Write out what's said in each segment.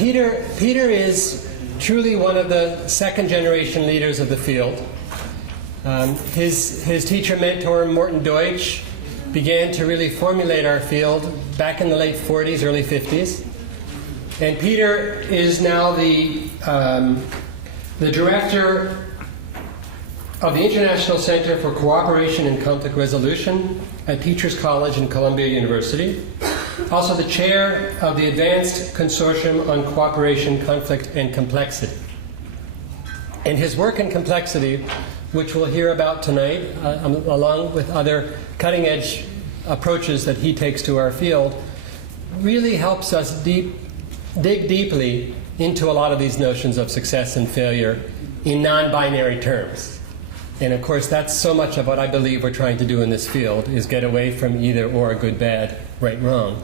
Peter is truly one of the second-generation leaders of the field. His teacher mentor, Morton Deutsch, began to really formulate our field back in the late 40s, early 50s. And Peter is now the director of the International Center for Cooperation and Conflict Resolution at Teachers College in Columbia University. Also the chair of the Advanced Consortium on Cooperation, Conflict, and Complexity. And his work in complexity, which we'll hear about tonight, along with other cutting-edge approaches that he takes to our field, really helps us dig deeply into a lot of these notions of success and failure in non-binary terms. And of course, that's so much of what I believe we're trying to do in this field, is get away from either or, good, bad, right, wrong,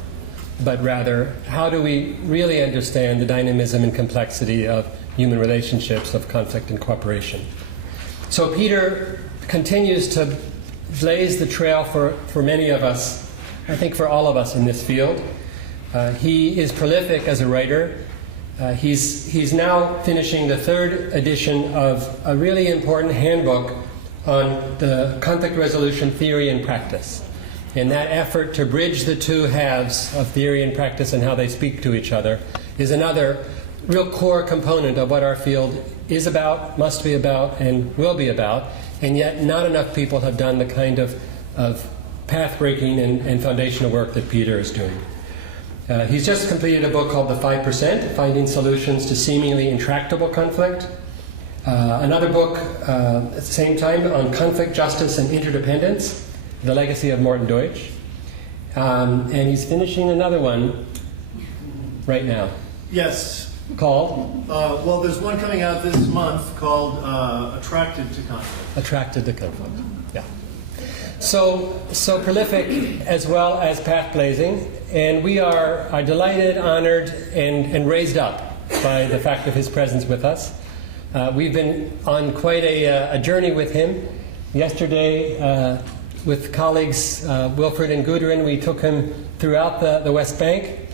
but rather, how do we really understand the dynamism and complexity of human relationships, of conflict and cooperation? So Peter continues to blaze the trail for many of us, I think for all of us in this field. He is prolific as a writer. He's now finishing the third edition of a really important handbook on the conflict resolution theory and practice. And that effort to bridge the two halves of theory and practice and how they speak to each other is another real core component of what our field is about, must be about, and will be about. And yet not enough people have done the kind of path-breaking and foundational work that Peter is doing. He's just completed a book called The 5%, Finding Solutions to Seemingly Intractable Conflict. Another book at the same time on conflict, justice, and interdependence, The Legacy of Morton Deutsch. And he's finishing another one right now. Yes. Called? Well, there's one coming out this month called Attracted to Conflict. Attracted to Conflict, yeah. So prolific as well as path blazing, and we are delighted, honored, and raised up by the fact of his presence with us. We've been on quite a journey with him. Yesterday, with colleagues Wilfred and Gudrun, we took him throughout the West Bank,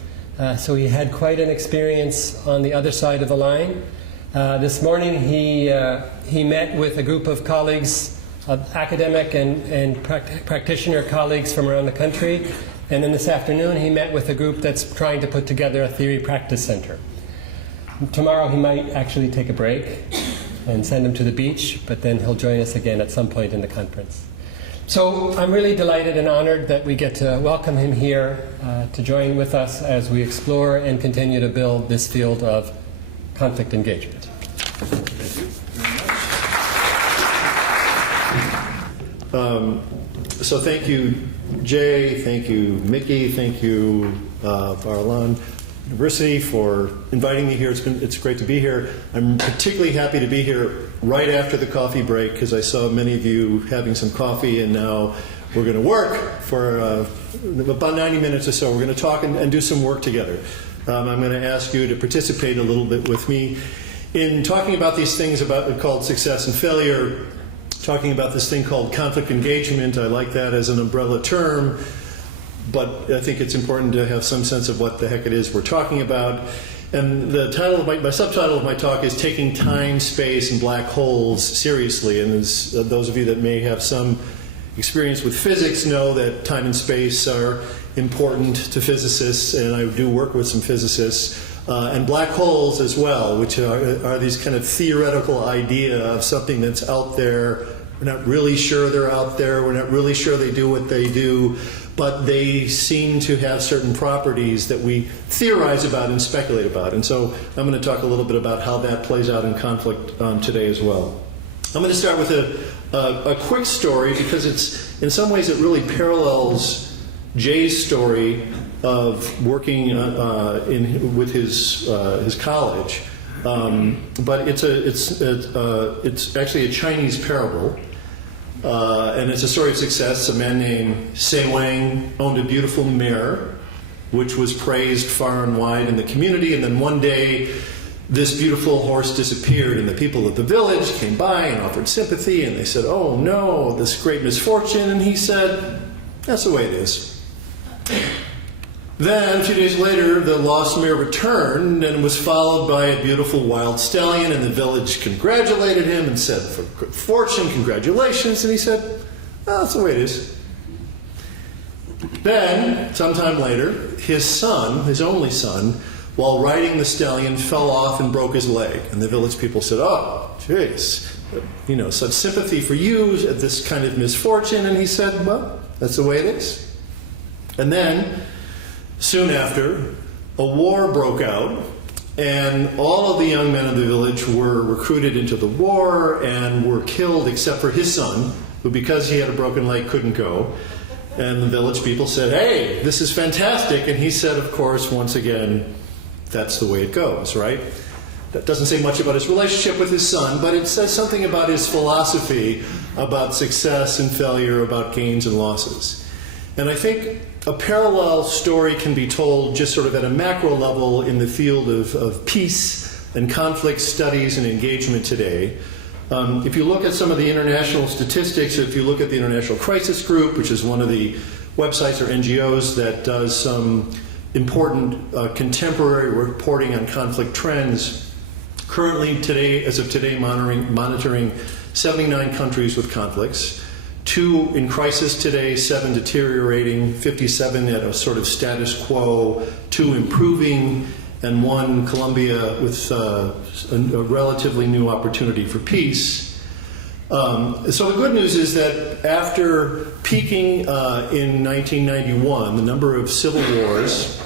so he had quite an experience on the other side of the line. This morning he met with a group of colleagues, academic and practitioner colleagues from around the country. And then this afternoon he met with a group that's trying to put together a theory practice center. Tomorrow he might actually take a break and send him to the beach, but then he'll join us again at some point in the conference. So I'm really delighted and honored that we get to welcome him here to join with us as we explore and continue to build this field of conflict engagement. So thank you, Jay, thank you, Mickey, thank you, Bar-Ilan University, for inviting me here. It's great to be here. I'm particularly happy to be here right after the coffee break, because I saw many of you having some coffee, and now we're going to work for about 90 minutes or so. We're going to talk and do some work together. I'm going to ask you to participate a little bit with me in talking about these things called success and failure, talking about this thing called conflict engagement. I like that as an umbrella term, but I think it's important to have some sense of what the heck it is we're talking about. And the title of my subtitle of my talk is Taking Time, Space, and Black Holes Seriously. And as those of you that may have some experience with physics know that time and space are important to physicists, and I do work with some physicists. And black holes as well, which are these kind of theoretical idea of something that's out there. We're not really sure they're out there. We're not really sure they do what they do, but they seem to have certain properties that we theorize about and speculate about. And so I'm going to talk a little bit about how that plays out in conflict today as well. I'm going to start with a quick story, because in some ways it really parallels Jay's story of working with his college, but it's actually a Chinese parable, and it's a story of success. A man named Se Wang owned a beautiful mare, which was praised far and wide in the community. And then one day, this beautiful horse disappeared, and the people of the village came by and offered sympathy, and they said, "Oh no, this great misfortune." And he said, "That's the way it is." Then, a few days later, the lost mare returned and was followed by a beautiful wild stallion, and the village congratulated him and said, "For good fortune, congratulations." And he said, "Oh, that's the way it is." Then, sometime later, his son, his only son, while riding the stallion, fell off and broke his leg. And the village people said, "Oh, jeez, such sympathy for you at this kind of misfortune." And he said, "Well, that's the way it is." And then, soon after, a war broke out, and all of the young men of the village were recruited into the war and were killed except for his son, who, because he had a broken leg, couldn't go. And the village people said, "Hey, this is fantastic." And he said, of course, once again, that's the way it goes, right? That doesn't say much about his relationship with his son, but it says something about his philosophy about success and failure, about gains and losses. And I think a parallel story can be told just sort of at a macro level in the field of peace and conflict studies and engagement today. If you look at some of the international statistics, if you look at the International Crisis Group, which is one of the websites or NGOs that does some important contemporary reporting on conflict trends, currently today, as of today, monitoring 79 countries with conflicts, 2 in crisis today, 7 deteriorating, 57 at a sort of status quo, 2 improving, and 1, Colombia, with a relatively new opportunity for peace. So the good news is that after peaking in 1991, the number of civil wars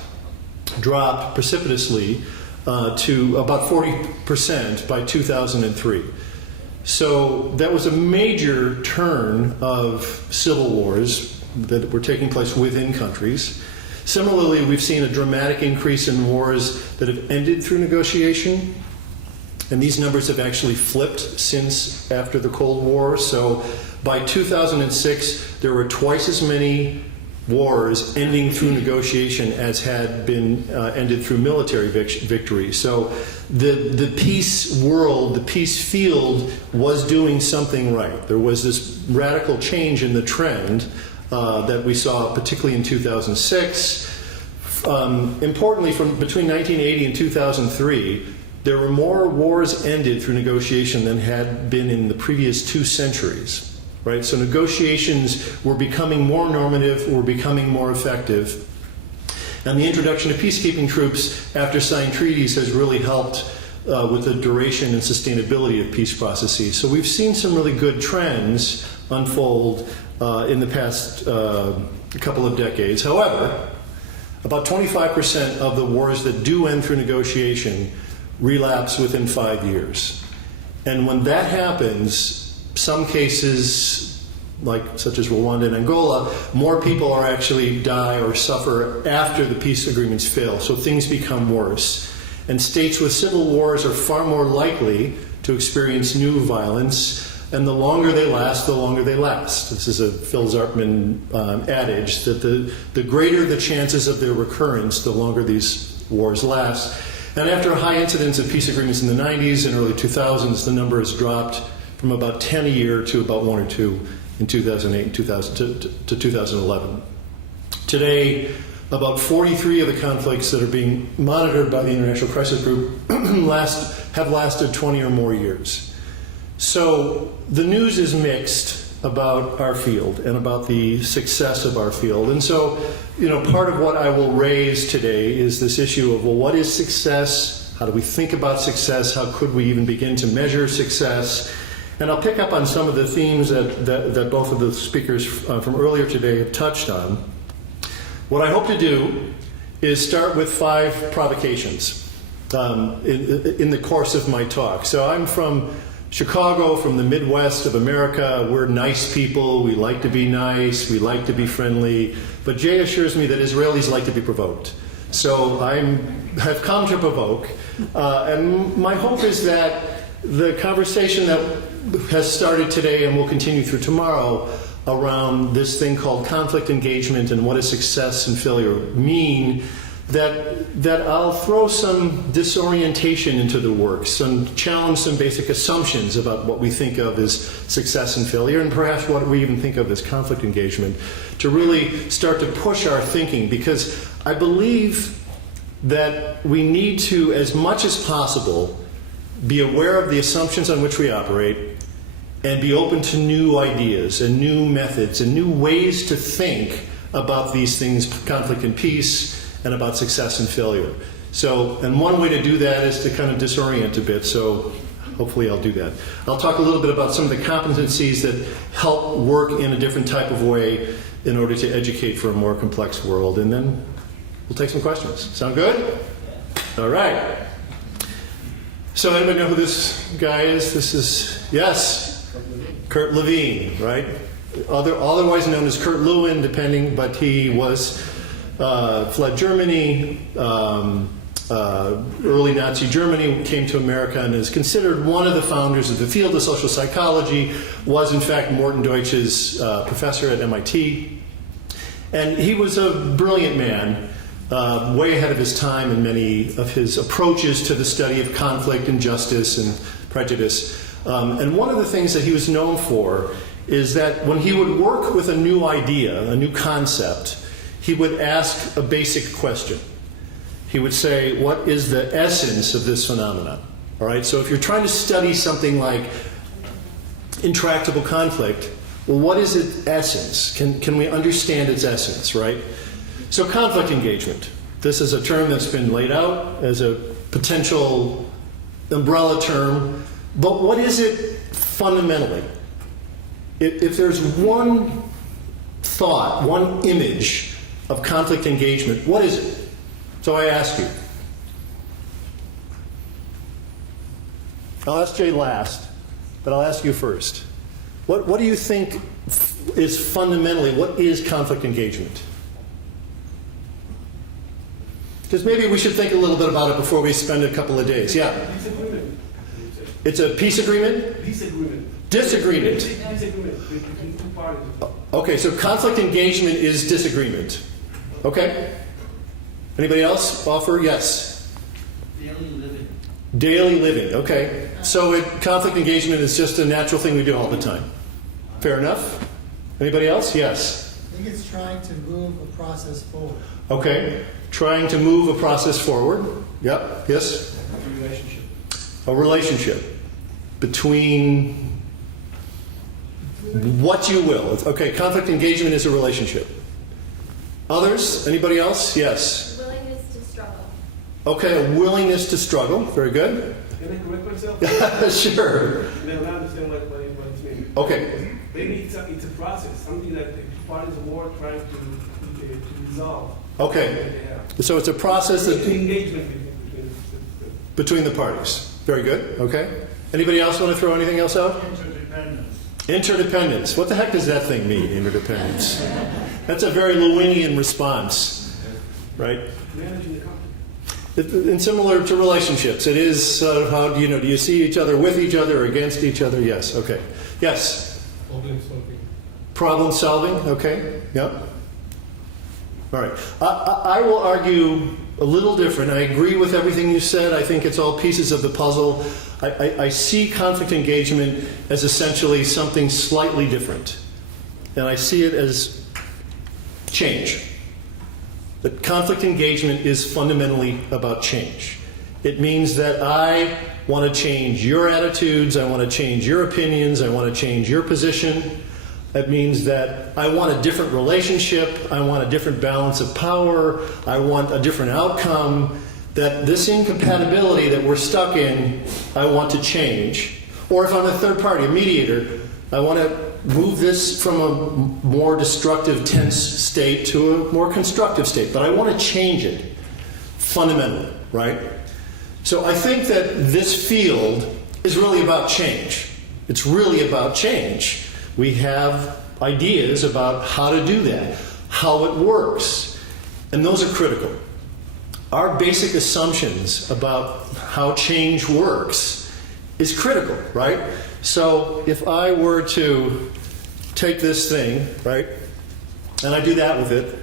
dropped precipitously to about 40% by 2003. So that was a major turn of civil wars that were taking place within countries. Similarly, we've seen a dramatic increase in wars that have ended through negotiation. And these numbers have actually flipped since after the Cold War. So by 2006, there were twice as many wars ending through negotiation as had been ended through military victory. So the peace world, the peace field was doing something right. There was this radical change in the trend that we saw particularly in 2006. Importantly, from between 1980 and 2003, there were more wars ended through negotiation than had been in the previous 2 centuries. Right? So negotiations were becoming more normative, were becoming more effective. And the introduction of peacekeeping troops after signed treaties has really helped with the duration and sustainability of peace processes. So we've seen some really good trends unfold in the past couple of decades. However, about 25% of the wars that do end through negotiation relapse within 5 years. And when that happens, some cases, such as Rwanda and Angola, more people are actually die or suffer after the peace agreements fail. So things become worse. And states with civil wars are far more likely to experience new violence. And the longer they last, the longer they last. This is a Phil Zartman adage that the greater the chances of their recurrence, the longer these wars last. And after a high incidence of peace agreements in the 90s and early 2000s, the number has dropped from about 10 a year to about 1 or 2 in 2008 and 2011. Today, about 43 of the conflicts that are being monitored by the International Crisis Group have lasted 20 or more years. So the news is mixed about our field and about the success of our field. And so, part of what I will raise today is this issue of, well, what is success? How do we think about success? How could we even begin to measure success? And I'll pick up on some of the themes that both of the speakers from earlier today have touched on. What I hope to do is start with 5 provocations in the course of my talk. So I'm from Chicago, from the Midwest of America. We're nice people. We like to be nice. We like to be friendly. But Jay assures me that Israelis like to be provoked. So I've come to provoke. And my hope is that the conversation that has started today and will continue through tomorrow around this thing called conflict engagement and what does success and failure mean, that I'll throw some disorientation into the work, challenge some basic assumptions about what we think of as success and failure, and perhaps what we even think of as conflict engagement, to really start to push our thinking, because I believe that we need to, as much as possible, be aware of the assumptions on which we operate and be open to new ideas and new methods and new ways to think about these things, conflict and peace, and about success and failure. So, and one way to do that is to kind of disorient a bit, so hopefully I'll do that. I'll talk a little bit about some of the competencies that help work in a different type of way in order to educate for a more complex world, and then we'll take some questions. Sound good? All right. So anybody know who this guy is? This is, yes, Kurt Lewin, right? Otherwise known as Kurt Lewin, but he was fled Germany, early Nazi Germany, came to America, and is considered one of the founders of the field of social psychology, was in fact Morton Deutsch's professor at MIT. And he was a brilliant man, way ahead of his time in many of his approaches to the study of conflict, injustice, and prejudice. And one of the things that he was known for is that when he would work with a new idea, a new concept, he would ask a basic question. He would say, what is the essence of this phenomenon? All right, so if you're trying to study something like intractable conflict, well, what is its essence? Can we understand its essence, right? So conflict engagement. This is a term that's been laid out as a potential umbrella term, but what is it fundamentally? If there's one thought, one image of conflict engagement, what is it? So I ask you. I'll ask Jay last, but I'll ask you first. What do you think is fundamentally, what is conflict engagement? Because maybe we should think a little bit about it before we spend a couple of days. Yeah? Disagreement. It's a peace agreement? Disagreement. Disagreement. Disagreement between two parties. Okay, so conflict engagement is disagreement. Okay. Anybody else offer? Yes. Daily living. Daily living. Okay. So conflict engagement is just a natural thing we do all the time. Fair enough? Anybody else? Yes. I think it's trying to move a process forward. Okay. Trying to move a process forward. Yep. Yes? A relationship. A relationship between what you will. Okay, conflict engagement is a relationship. Others? Anybody else? Yes. Willingness to struggle. Okay, a willingness to struggle. Very good. Can I correct myself? Sure. I understand what it's meaning. Okay. Maybe it's a process, something that the two parties are more trying to resolve. Okay. So it's a process that Engagement between the parties. Very good. Okay. Anybody else want to throw anything else out? Interdependence. Interdependence. What the heck does that thing mean, interdependence? That's a very Lewinian response, right? managing the conflict. And similar to relationships, it is how do you see each other with each other or against each other? Yes. Okay. Yes. Problem solving. Problem solving. Okay. Yep. All right. I will argue a little different. I agree with everything you said. I think it's all pieces of the puzzle. I see conflict engagement as essentially something slightly different. And I see it as change. That conflict engagement is fundamentally about change. It means that I want to change your attitudes, I want to change your opinions, I want to change your position. That means that I want a different relationship, I want a different balance of power, I want a different outcome, that this incompatibility that we're stuck in, I want to change. Or if I'm a third party, a mediator, I want to move this from a more destructive, tense state to a more constructive state. But I want to change it fundamentally, right? So I think that this field is really about change. It's really about change. We have ideas about how to do that, how it works, and those are critical. Our basic assumptions about how change works is critical, right? So if I were to take this thing, right, and I do that with it,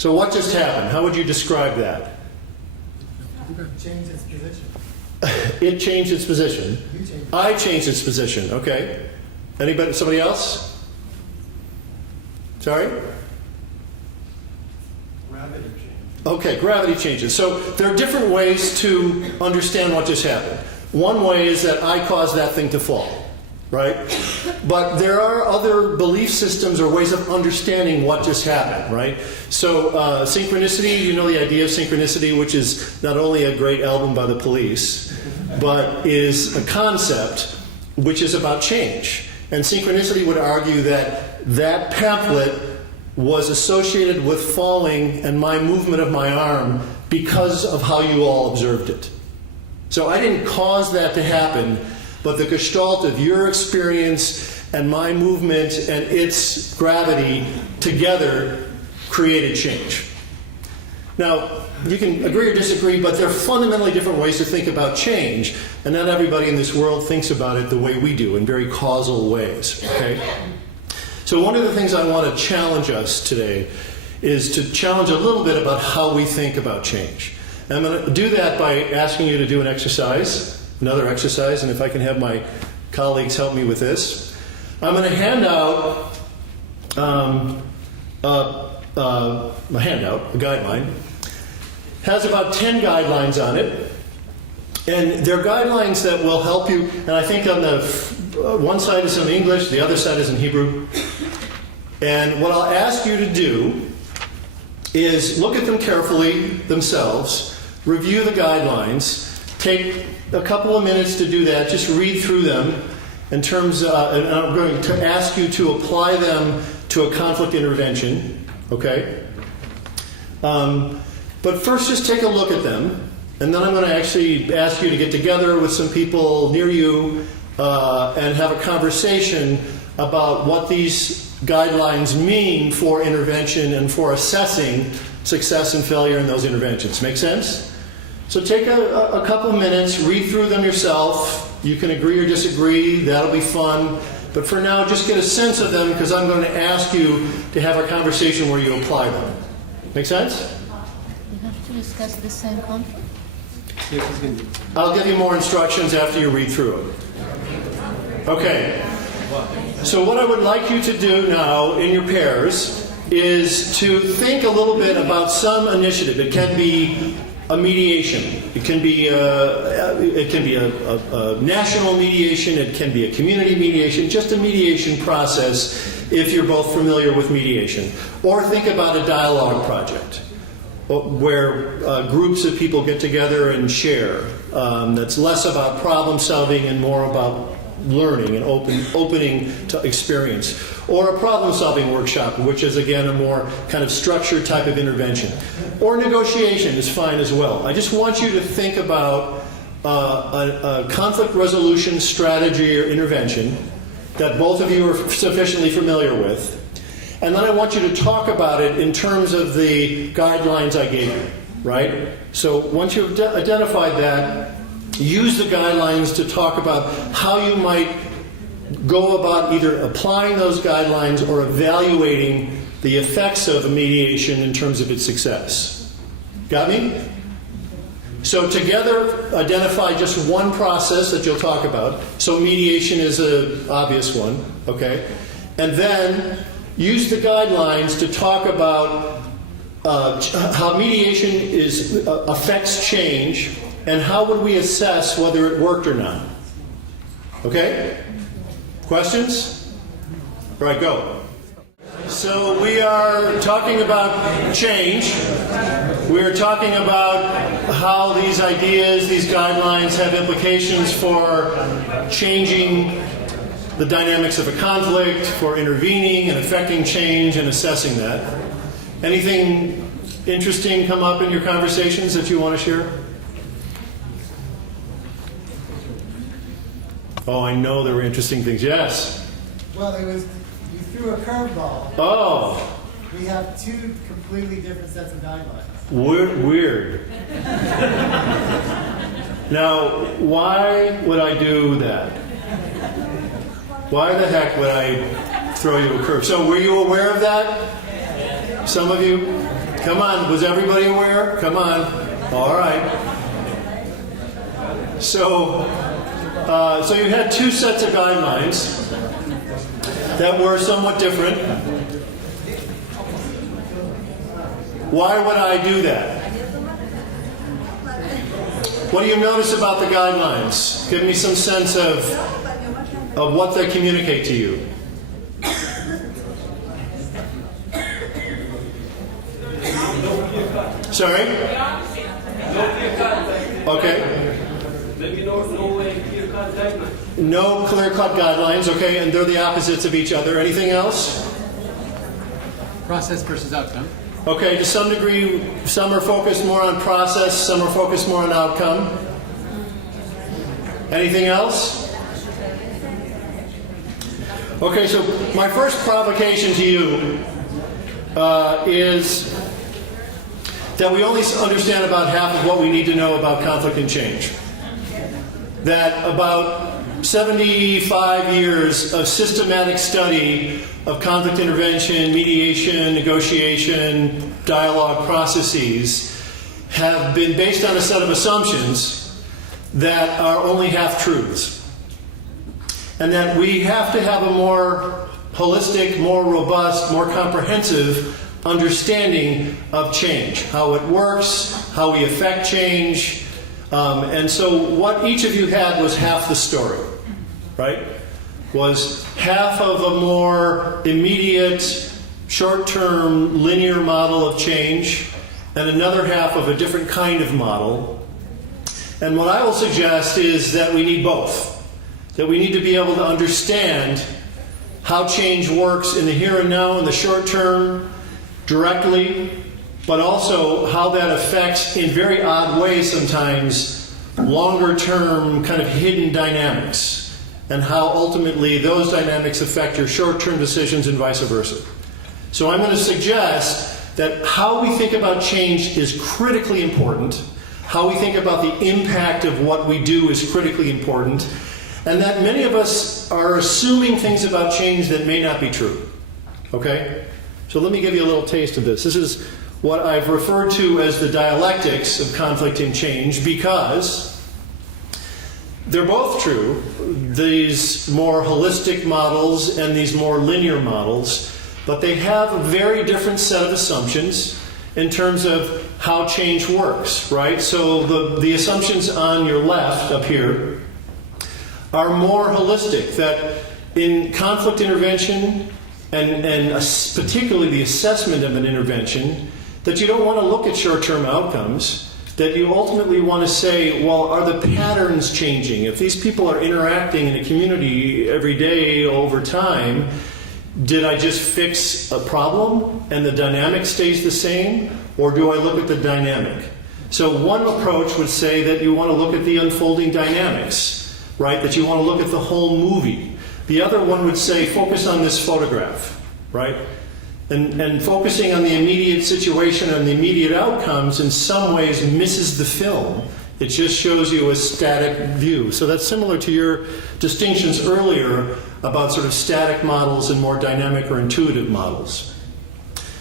So what just happened? How would you describe that? Change its position. It changed its position. You changed it. I changed its position. Okay. Anybody? Somebody else? Sorry? Gravity change. Okay, gravity changes. So there are different ways to understand what just happened. One way is that I caused that thing to fall, right? But there are other belief systems or ways of understanding what just happened, right? So synchronicity, you know the idea of synchronicity, which is not only a great album by the Police, but is a concept which is about change. And synchronicity would argue that that pamphlet was associated with falling and my movement of my arm because of how you all observed it. So I didn't cause that to happen, but the gestalt of your experience and my movement and its gravity together created change. Now, you can agree or disagree, but there are fundamentally different ways to think about change, and not everybody in this world thinks about it the way we do, in very causal ways. Okay? So one of the things I want to challenge us today is to challenge a little bit about how we think about change. And I'm going to do that by asking you to do an exercise, another exercise, and if I can have my colleagues help me with this. I'm going to hand out a handout, a guideline. Has about 10 guidelines on it. And they're guidelines that will help you, and I think on the one side is in English, the other side is in Hebrew. And what I'll ask you to do is look at them carefully themselves, review the guidelines, take a couple of minutes to do that, just read through them in terms of, and I'm going to ask you to apply them to a conflict intervention, okay? But first just take a look at them, and then I'm going to actually ask you to get together with some people near you and have a conversation about what these guidelines mean for intervention and for assessing success and failure in those interventions. Make sense? So take a couple minutes, read through them yourself. You can agree or disagree. That'll be fun. But for now, just get a sense of them because I'm going to ask you to have a conversation where you apply them. Make sense? We have to discuss the same conflict? I'll give you more instructions after you read through it. Okay. So what I would like you to do now in your pairs is to think a little bit about some initiative. It can be a mediation. It can be a national mediation. It can be a community mediation. Just a mediation process if you're both familiar with mediation. Or think about a dialogue project where groups of people get together and share. That's less about problem solving and more about learning and opening to experience. Or a problem-solving workshop, which is, again, a more kind of structured type of intervention. Or negotiation is fine as well. I just want you to think about a conflict resolution strategy or intervention that both of you are sufficiently familiar with. And then I want you to talk about it in terms of the guidelines I gave you, right? So once you've identified that, use the guidelines to talk about how you might go about either applying those guidelines or evaluating the effects of a mediation in terms of its success. Got me? So together, identify just one process that you'll talk about. So mediation is an obvious one, okay? And then use the guidelines to talk about how mediation affects change and how would we assess whether it worked or not. Okay? Questions? All right, go. So we are talking about change. We are talking about how these ideas, these guidelines have implications for changing the dynamics of a conflict, for intervening and affecting change and assessing that. Anything interesting come up in your conversations that you want to share? Oh, I know there were interesting things. Yes? Well, you threw a curveball. Oh. We have two completely different sets of guidelines. Weird. Now, why would I do that? Why the heck would I throw you a curve? So were you aware of that? Some of you? Come on, was everybody aware? Come on. All right. So you had two sets of guidelines that were somewhat different. Why would I do that? What do you notice about the guidelines? Give me some sense of what they communicate to you. Sorry? Okay. Maybe no clear-cut guidelines. No clear-cut guidelines, okay, and they're the opposites of each other. Anything else? Process versus outcome. Okay, to some degree, some are focused more on process, some are focused more on outcome. Anything else? Okay, so my first provocation to you is that we only understand about half of what we need to know about conflict and change. That about 75 years of systematic study of conflict intervention, mediation, negotiation, dialogue processes have been based on a set of assumptions that are only half-truths. And that we have to have a more holistic, more robust, more comprehensive understanding of change, how it works, how we affect change. And so what each of you had was half the story, right? Was half of a more immediate, short-term, linear model of change, and another half of a different kind of model. And what I will suggest is that we need both. That we need to be able to understand how change works in the here and now, in the short term, directly, but also how that affects, in very odd ways sometimes, longer term kind of hidden dynamics, and how ultimately those dynamics affect your short-term decisions and vice versa. So I'm going to suggest that how we think about change is critically important, how we think about the impact of what we do is critically important, and that many of us are assuming things about change that may not be true. Okay? So let me give you a little taste of this. This is what I've referred to as the dialectics of conflict and change, because they're both true, these more holistic models and these more linear models, but they have a very different set of assumptions in terms of how change works, right? So the assumptions on your left up here are more holistic, that in conflict intervention and particularly the assessment of an intervention, that you don't want to look at short-term outcomes, that you ultimately want to say, well, are the patterns changing? If these people are interacting in a community every day over time, did I just fix a problem and the dynamic stays the same, or do I look at the dynamic? So one approach would say that you want to look at the unfolding dynamics, right? That you want to look at the whole movie. The other one would say, focus on this photograph, right? And focusing on the immediate situation and the immediate outcomes in some ways misses the film. It just shows you a static view. So that's similar to your distinctions earlier about sort of static models and more dynamic or intuitive models.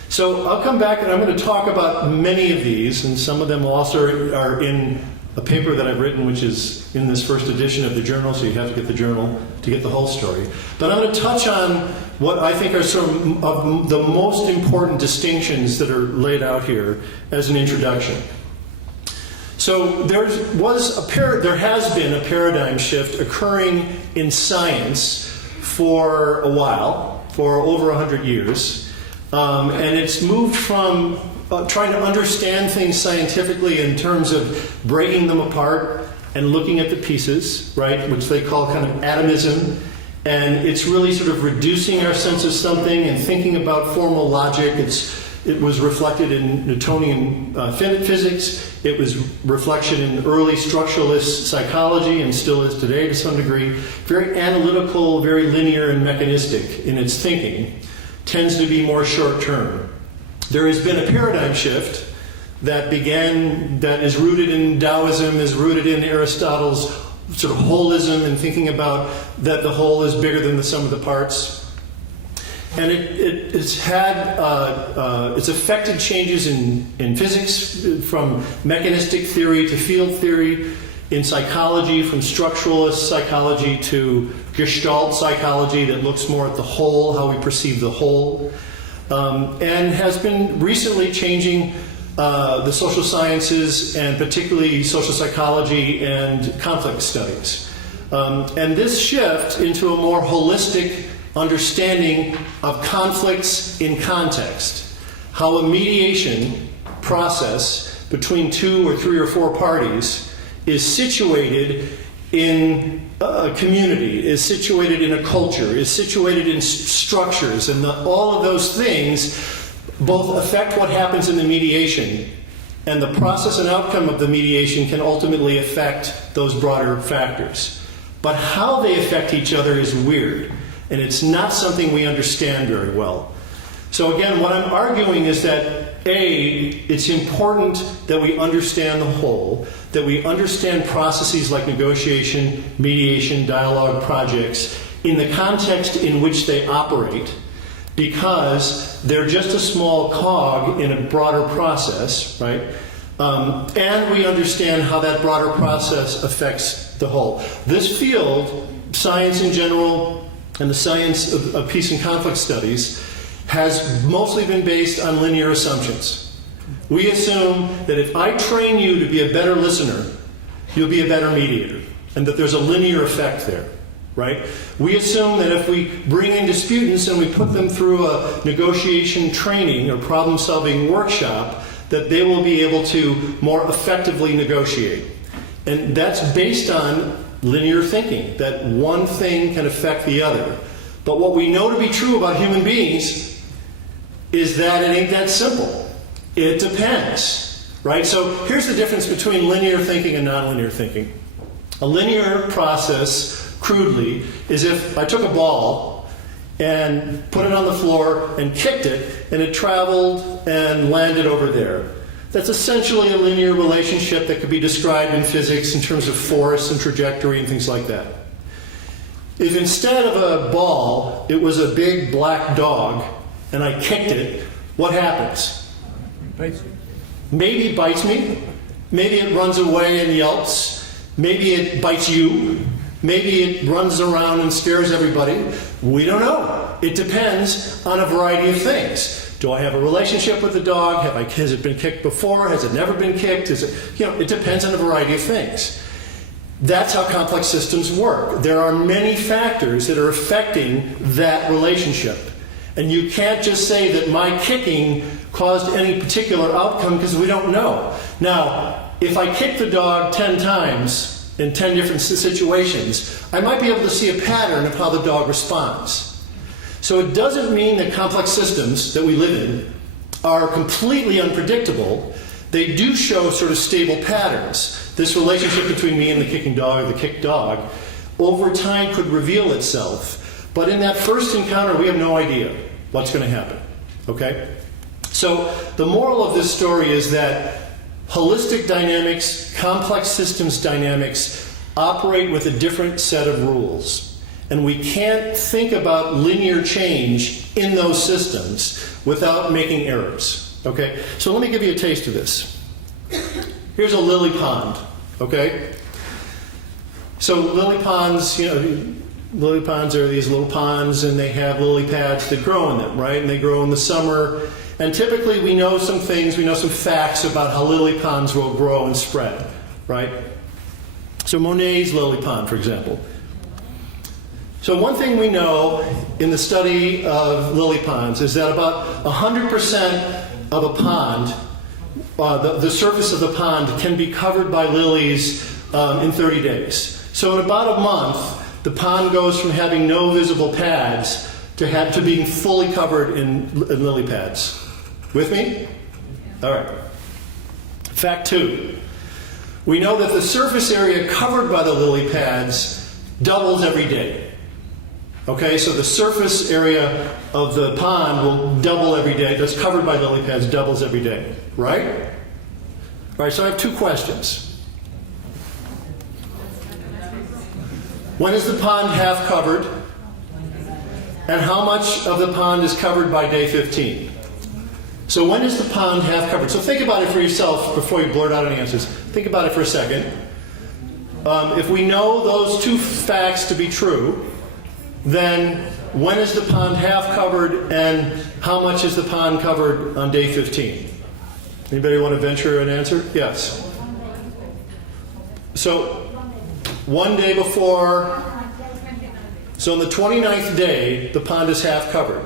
So I'll come back and I'm going to talk about many of these, and some of them also are in a paper that I've written, which is in this first edition of the journal, so you have to get the journal to get the whole story. But I'm going to touch on what I think are some of the most important distinctions that are laid out here as an introduction. So there has been a paradigm shift occurring in science for a while, for over 100 years, and it's moved from trying to understand things scientifically in terms of breaking them apart and looking at the pieces, right, which they call kind of atomism. And it's really sort of reducing our sense of something and thinking about formal logic. It was reflected in Newtonian physics. It was reflection in early structuralist psychology, and still is today to some degree. Very analytical, very linear and mechanistic in its thinking. Tends to be more short-term. There has been a paradigm shift that is rooted in Taoism, is rooted in Aristotle's sort of holism and thinking about that the whole is bigger than the sum of the parts. And it's affected changes in physics, from mechanistic theory to field theory, in psychology, from structuralist psychology to Gestalt psychology that looks more at the whole, how we perceive the whole, and has been recently changing the social sciences, and particularly social psychology and conflict studies. And this shift into a more holistic understanding of conflicts in context, how a mediation process between 2 or 3 or 4 parties is situated in a community, is situated in a culture, is situated in structures, and all of those things both affect what happens in the mediation, and the process and outcome of the mediation can ultimately affect those broader factors. But how they affect each other is weird, and it's not something we understand very well. So again, what I'm arguing is that it's important that we understand the whole, that we understand processes like negotiation, mediation, dialogue projects in the context in which they operate, because they're just a small cog in a broader process, right? And we understand how that broader process affects the whole. This field, science in general, and the science of peace and conflict studies, has mostly been based on linear assumptions. We assume that if I train you to be a better listener, you'll be a better mediator, and that there's a linear effect there, right? We assume that if we bring in disputants and we put them through a negotiation training or problem-solving workshop, that they will be able to more effectively negotiate. And that's based on linear thinking, that one thing can affect the other. But what we know to be true about human beings is that it ain't that simple. It depends, right? So here's the difference between linear thinking and nonlinear thinking. A linear process, crudely, is if I took a ball and put it on the floor and kicked it, and it traveled and landed over there. That's essentially a linear relationship that could be described in physics in terms of force and trajectory and things like that. If instead of a ball, it was a big black dog, and I kicked it, what happens? Bites you. Maybe it bites me. Maybe it runs away and yelps. Maybe it bites you. Maybe it runs around and scares everybody. We don't know. It depends on a variety of things. Do I have a relationship with the dog? Has it been kicked before? Has it never been kicked? It depends on a variety of things. That's how complex systems work. There are many factors that are affecting that relationship. And you can't just say that my kicking caused any particular outcome, because we don't know. Now, if I kick the dog 10 times in 10 different situations, I might be able to see a pattern of how the dog responds. So it doesn't mean that complex systems that we live in are completely unpredictable. They do show sort of stable patterns. This relationship between me and the kicking dog, or the kicked dog, over time could reveal itself. But in that first encounter, we have no idea what's going to happen. Okay? So the moral of this story is that holistic dynamics, complex systems dynamics, operate with a different set of rules. And we can't think about linear change in those systems without making errors. Okay? So let me give you a taste of this. Here's a lily pond. Okay? So lily ponds, lily ponds are these little ponds, and they have lily pads that grow in them, right? And they grow in the summer. And typically we know some things, we know some facts about how lily ponds will grow and spread, right? So Monet's lily pond, for example. So one thing we know in the study of lily ponds is that about 100% of a pond, the surface of the pond can be covered by lilies in 30 days. So in about a month, the pond goes from having no visible pads to being fully covered in lily pads. With me? All right. Fact 2. We know that the surface area covered by the lily pads doubles every day. Okay, so the surface area of the pond will double every day. That's covered by lily pads doubles every day, right? All right, so I have 2 questions. When is the pond half covered? and how much of the pond is covered by day 15? So when is the pond half covered? So think about it for yourself before you blurt out any answers. Think about it for a second. If we know those two facts to be true, then when is the pond half covered and how much is the pond covered on day 15? Anybody want to venture an answer? Yes. So one day before, so on the 29th day, the pond is half covered.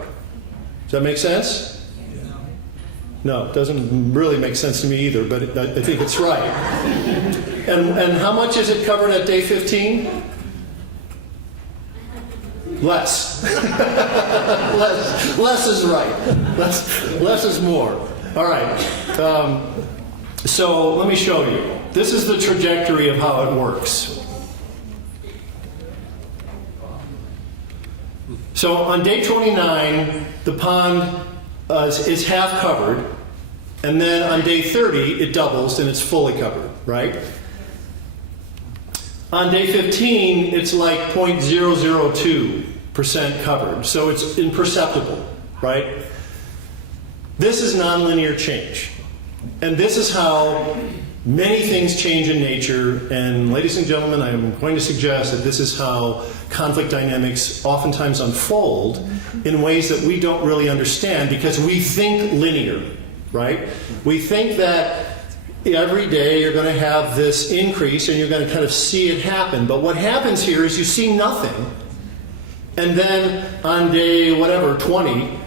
Does that make sense? No, it doesn't really make sense to me either, but I think it's right. And how much is it covered at day 15? Less. Less is right. Less is more. All right. So let me show you. This is the trajectory of how it works. So on day 29, the pond is half covered, and then on day 30, it doubles and it's fully covered, right? On day 15, it's like 0.002% covered, so it's imperceptible, right? This is nonlinear change. And this is how many things change in nature. And ladies and gentlemen, I am going to suggest that this is how conflict dynamics oftentimes unfold in ways that we don't really understand because we think linear, right? We think that every day you're going to have this increase and you're going to kind of see it happen. But what happens here is you see nothing. And then on day, 20,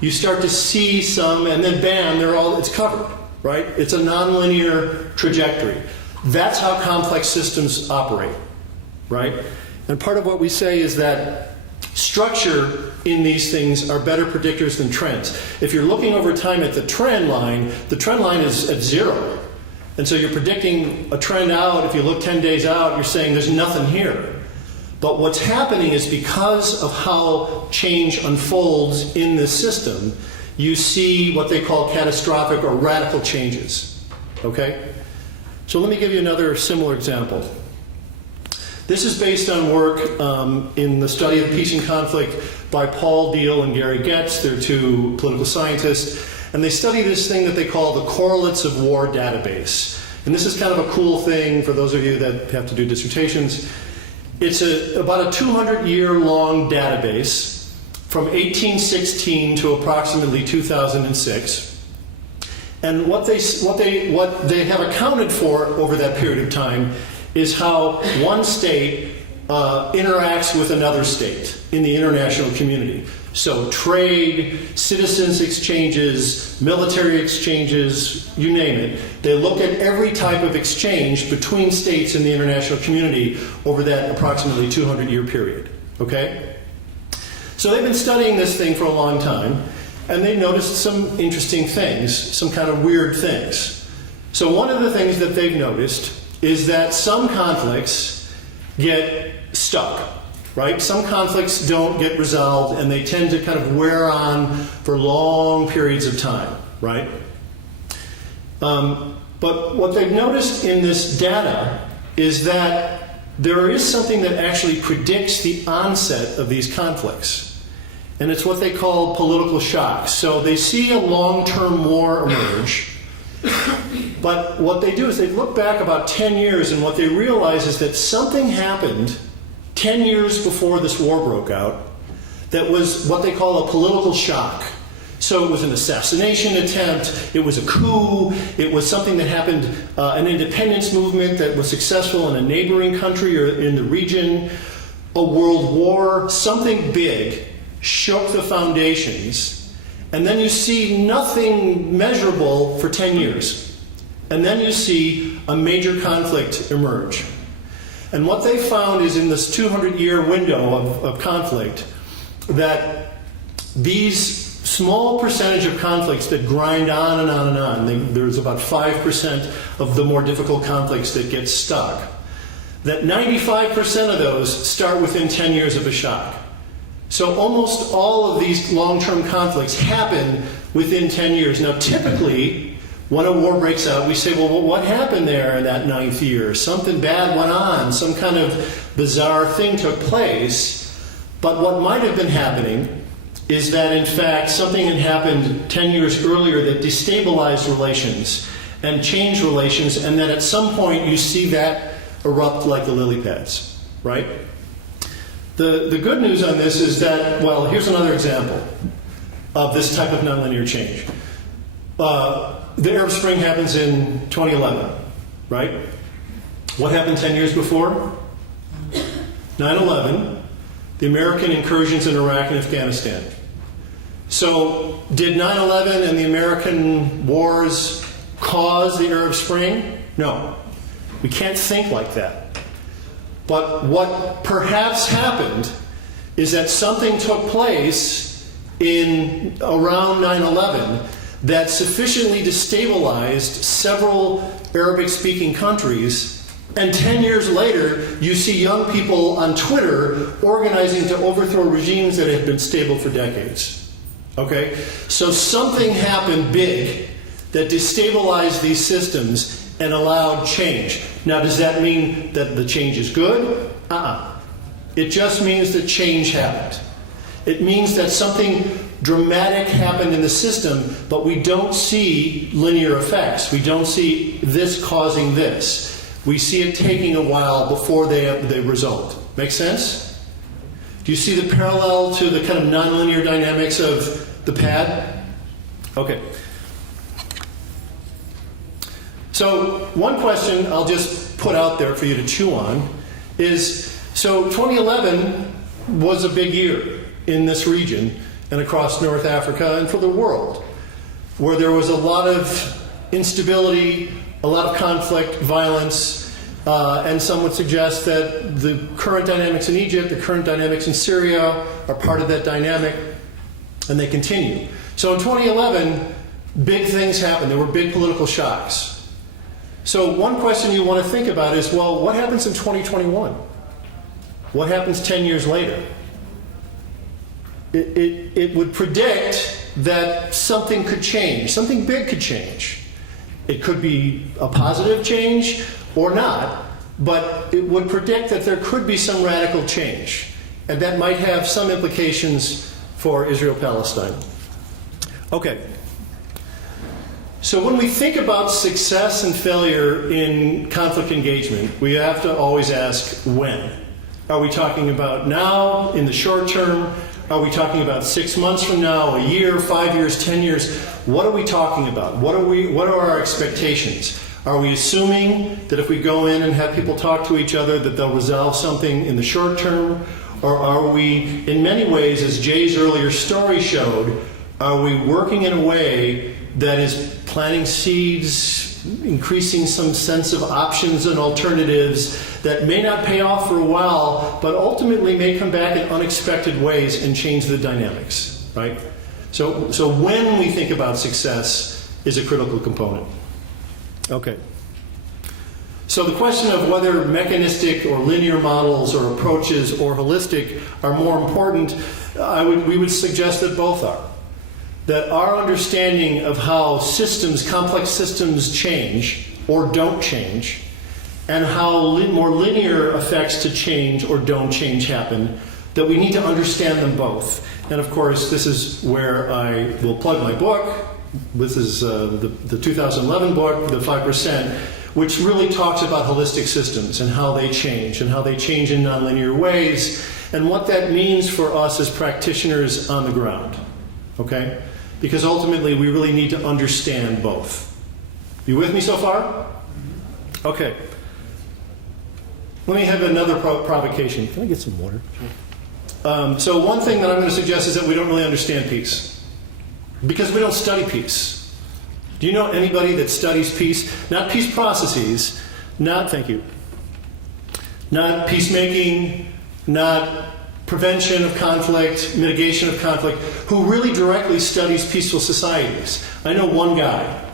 you start to see some, and then bam, it's covered, right? It's a nonlinear trajectory. That's how complex systems operate, right? And part of what we say is that structure in these things are better predictors than trends. If you're looking over time at the trend line is at 0. And so you're predicting a trend out. If you look 10 days out, you're saying there's nothing here. But what's happening is because of how change unfolds in this system, you see what they call catastrophic or radical changes. Okay? So let me give you another similar example. This is based on work in the study of peace and conflict by Paul Diehl and Gary Getz. They're two political scientists. And they study this thing that they call the Correlates of War database. And this is kind of a cool thing for those of you that have to do dissertations. It's about a 200-year-long database from 1816 to approximately 2006. And what they have accounted for over that period of time is how one state interacts with another state in the international community. So trade, citizens exchanges, military exchanges, you name it. They look at every type of exchange between states in the international community over that approximately 200-year period. Okay? So they've been studying this thing for a long time, and they noticed some interesting things, some kind of weird things. So one of the things that they've noticed is that some conflicts get stuck. Right? Some conflicts don't get resolved and they tend to kind of wear on for long periods of time, right? But what they've noticed in this data is that there is something that actually predicts the onset of these conflicts. And it's what they call political shocks. So they see a long-term war emerge, but what they do is they look back about 10 years and what they realize is that something happened 10 years before this war broke out that was what they call a political shock. So it was an assassination attempt, it was a coup, it was something that happened, an independence movement that was successful in a neighboring country or in the region, a world war, something big shook the foundations, and then you see nothing measurable for 10 years. And then you see a major conflict emerge. And what they found is in this 200-year window of conflict that these small percentage of conflicts that grind on and on and on, there's about 5% of the more difficult conflicts that get stuck, that 95% of those start within 10 years of a shock. So almost all of these long-term conflicts happen within 10 years. Now typically, when a war breaks out, we say, well, what happened there in that 9th year? Something bad went on. Some kind of bizarre thing took place. But what might have been happening is that, in fact, something had happened 10 years earlier that destabilized relations and changed relations, and that at some point you see that erupt like the lily pads, right? The good news on this is that, well, here's another example of this type of nonlinear change. The Arab Spring happens in 2011, right? What happened 10 years before? 9/11, the American incursions in Iraq and Afghanistan. So, did 9/11 and the American wars cause the Arab Spring? No. We can't think like that. But what perhaps happened is that something took place in around 9/11 that sufficiently destabilized several Arabic-speaking countries, and 10 years later, you see young people on Twitter organizing to overthrow regimes that had been stable for decades. Okay? So something happened big that destabilized these systems and allowed change. Now, does that mean that the change is good? It just means that change happened. It means that something dramatic happened in the system, but we don't see linear effects. We don't see this causing this. We see it taking a while before they result. Make sense? Do you see the parallel to the kind of nonlinear dynamics of the pad? Okay. So one question I'll just put out there for you to chew on is, so 2011 was a big year in this region and across North Africa and for the world, where there was a lot of instability, a lot of conflict, violence, and some would suggest that the current dynamics in Egypt, the current dynamics in Syria are part of that dynamic, and they continue. So in 2011, big things happened. There were big political shocks. So one question you want to think about is, well, what happens in 2021? What happens 10 years later? It would predict that something could change. Something big could change. It could be a positive change or not, but it would predict that there could be some radical change. And that might have some implications for Israel-Palestine. Okay. So when we think about success and failure in conflict engagement, we have to always ask when. Are we talking about now, in the short term? Are we talking about 6 months from now, a year, 5 years, 10 years? What are we talking about? What are our expectations? Are we assuming that if we go in and have people talk to each other that they'll resolve something in the short term? Or are we, in many ways, as Jay's earlier story showed, are we working in a way that is planting seeds, increasing some sense of options and alternatives that may not pay off for a while, but ultimately may come back in unexpected ways and change the dynamics, right? So when we think about success is a critical component. Okay. So the question of whether mechanistic or linear models or approaches or holistic are more important, we would suggest that both are. That our understanding of how systems, complex systems change or don't change, and how more linear effects to change or don't change happen, that we need to understand them both. And of course, this is where I will plug my book. This is the 2011 book, The 5%, which really talks about holistic systems and how they change in nonlinear ways, and what that means for us as practitioners on the ground. Okay? Because ultimately, we really need to understand both. You with me so far? Okay. Let me have another provocation. Can I get some water? So one thing that I'm going to suggest is that we don't really understand peace. Because we don't study peace. Do you know anybody that studies peace? Not peace processes, not peacemaking, not prevention of conflict, mitigation of conflict, who really directly studies peaceful societies. I know one guy,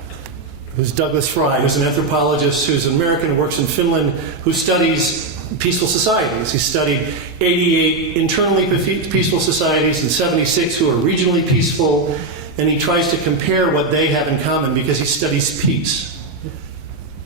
who's Douglas Fry, who's an anthropologist, who's an American, who works in Finland, who studies peaceful societies. He studied 88 internally peaceful societies and 76 who are regionally peaceful, and he tries to compare what they have in common because he studies peace.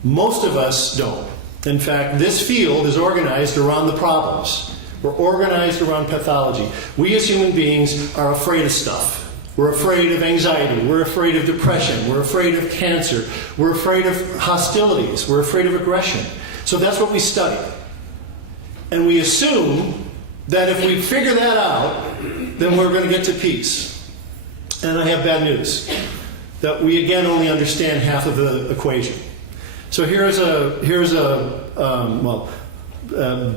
Most of us don't. In fact, this field is organized around the problems. We're organized around pathology. We as human beings are afraid of stuff. We're afraid of anxiety. We're afraid of depression. We're afraid of cancer. We're afraid of hostilities. We're afraid of aggression. So that's what we study. And we assume that if we figure that out, then we're going to get to peace. And I have bad news. That we again only understand half of the equation. So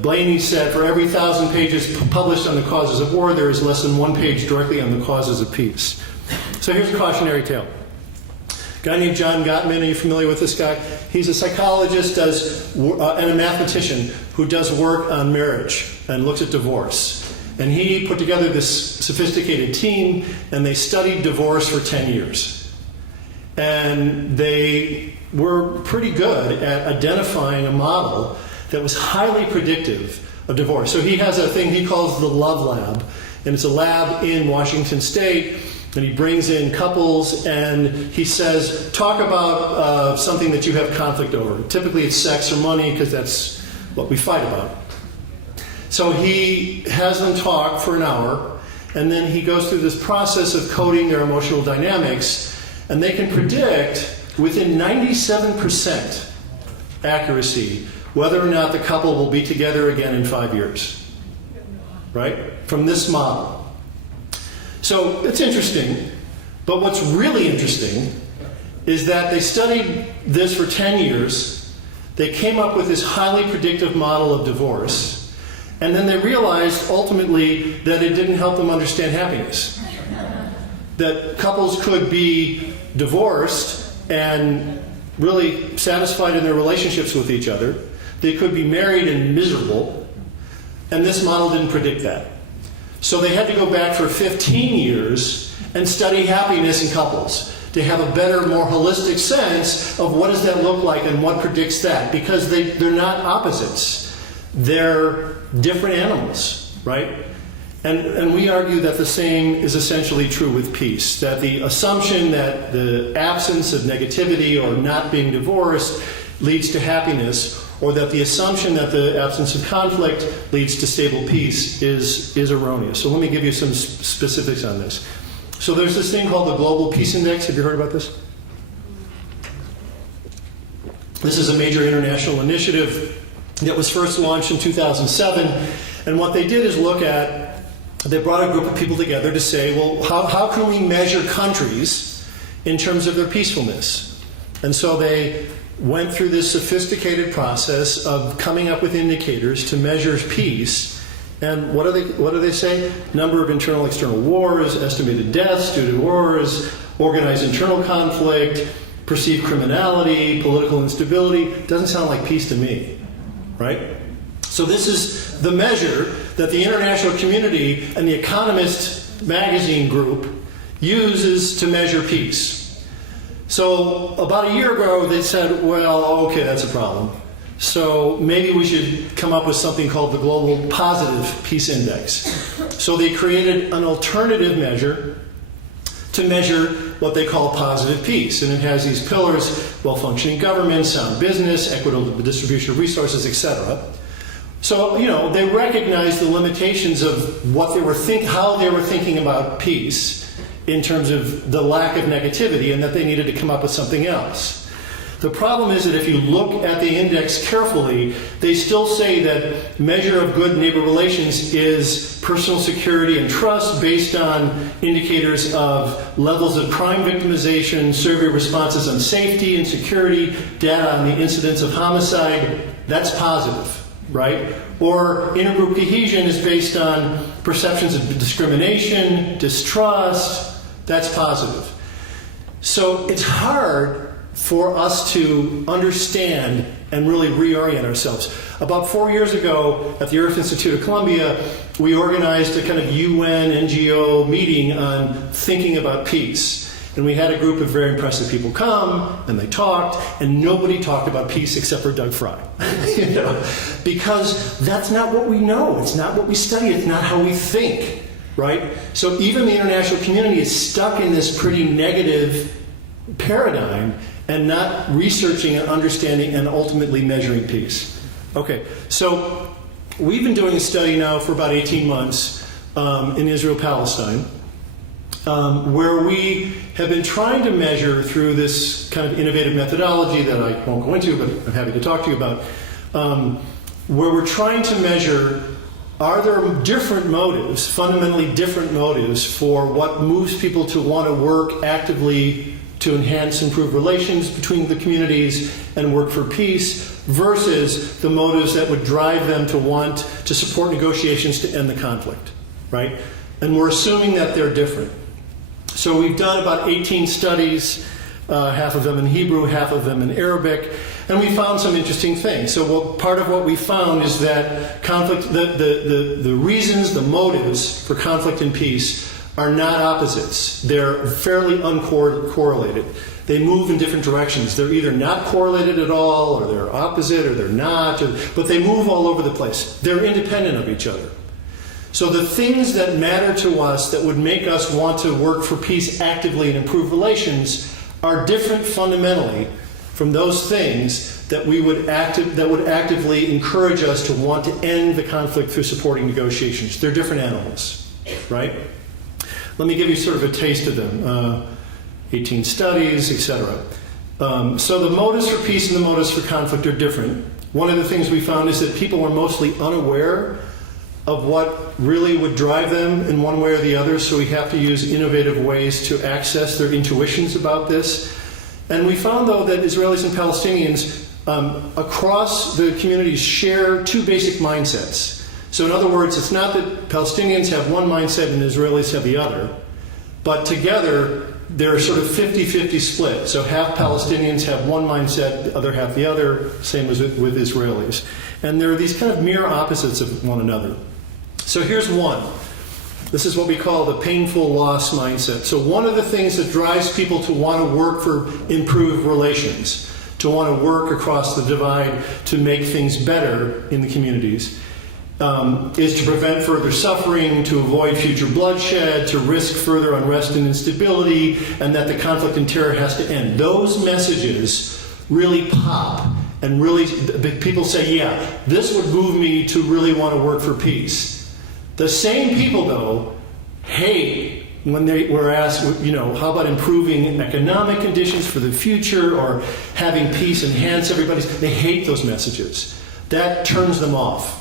Blaney said, for every 1,000 pages published on the causes of war, there is less than 1 page directly on the causes of peace. So here's a cautionary tale. A guy named John Gottman, are you familiar with this guy? He's a psychologist and a mathematician who does work on marriage and looks at divorce. And he put together this sophisticated team, and they studied divorce for 10 years. And they were pretty good at identifying a model that was highly predictive of divorce. So he has a thing he calls the Love Lab, and it's a lab in Washington State, and he brings in couples, and he says, talk about something that you have conflict over. Typically it's sex or money, because that's what we fight about. So he has them talk for an hour, and then he goes through this process of coding their emotional dynamics, and they can predict within 97% accuracy whether or not the couple will be together again in 5 years. Right? From this model. So it's interesting, but what's really interesting is that they studied this for 10 years. They came up with this highly predictive model of divorce, and then they realized ultimately that it didn't help them understand happiness. That couples could be divorced and really satisfied in their relationships with each other. They could be married and miserable, and this model didn't predict that. So they had to go back for 15 years and study happiness in couples to have a better, more holistic sense of what does that look like and what predicts that, because they're not opposites. They're different animals, right? And we argue that the same is essentially true with peace, that the assumption that the absence of negativity or not being divorced leads to happiness, or that the assumption that the absence of conflict leads to stable peace is erroneous. So let me give you some specifics on this. So there's this thing called the Global Peace Index. Have you heard about this? This is a major international initiative that was first launched in 2007. And what they did is they brought a group of people together to say, well, how can we measure countries in terms of their peacefulness? And so they went through this sophisticated process of coming up with indicators to measure peace. And what do they say? Number of internal external wars, estimated deaths due to wars, organized internal conflict, perceived criminality, political instability. Doesn't sound like peace to me, right? So this is the measure that the international community and the Economist magazine group uses to measure peace. So about a year ago, they said, well, okay, that's a problem. So maybe we should come up with something called the Global Positive Peace Index. So they created an alternative measure to measure what they call positive peace. And it has these pillars: well-functioning government, sound business, equitable distribution of resources, etc. So, they recognized the limitations of what they were how they were thinking about peace in terms of the lack of negativity, and that they needed to come up with something else. The problem is that if you look at the index carefully, they still say that measure of good neighbor relations is personal security and trust based on indicators of levels of crime victimization, survey responses on safety and security, data on the incidence of homicide. That's positive. Right? Or intergroup cohesion is based on perceptions of discrimination, distrust. That's positive. So it's hard for us to understand and really reorient ourselves. About 4 years ago at the Earth Institute of Columbia, we organized a kind of UN NGO meeting on thinking about peace. And we had a group of very impressive people come, and they talked, and nobody talked about peace except for Doug Fry. Because that's not what we know. It's not what we study. It's not how we think, right? So even the international community is stuck in this pretty negative paradigm and not researching and understanding and ultimately measuring peace. Okay, so we've been doing a study now for about 18 months in Israel-Palestine, where we have been trying to measure through this kind of innovative methodology that I won't go into, but I'm happy to talk to you about, where we're trying to measure, are there different motives, fundamentally different motives, for what moves people to want to work actively to enhance, improve relations between the communities and work for peace, versus the motives that would drive them to want to support negotiations to end the conflict, right? And we're assuming that they're different. So we've done about 18 studies, half of them in Hebrew, half of them in Arabic, and we found some interesting things. So part of what we found is that conflict, the reasons, the motives for conflict and peace are not opposites. They're fairly uncorrelated. They move in different directions. They're either not correlated at all, or they're opposite, or they're not, but they move all over the place. They're independent of each other. So the things that matter to us that would make us want to work for peace actively and improve relations are different fundamentally from those things that would actively encourage us to want to end the conflict through supporting negotiations. They're different animals, right? Let me give you sort of a taste of them. 18 studies, etc. So the motives for peace and the motives for conflict are different. One of the things we found is that people were mostly unaware of what really would drive them in one way or the other, so we have to use innovative ways to access their intuitions about this. And we found, though, that Israelis and Palestinians across the communities share two basic mindsets. So in other words, it's not that Palestinians have one mindset and Israelis have the other, but together they're sort of 50-50 split. So half Palestinians have one mindset, the other half the other, same as with Israelis. And there are these kind of mirror opposites of one another. So here's one. This is what we call the painful loss mindset. So one of the things that drives people to want to work for improved relations, to want to work across the divide to make things better in the communities, is to prevent further suffering, to avoid future bloodshed, to risk further unrest and instability, and that the conflict and terror has to end. Those messages really pop, and really people say, yeah, this would move me to really want to work for peace. The same people, though, hate when they were asked, how about improving economic conditions for the future or having peace enhance everybody's. They hate those messages. That turns them off.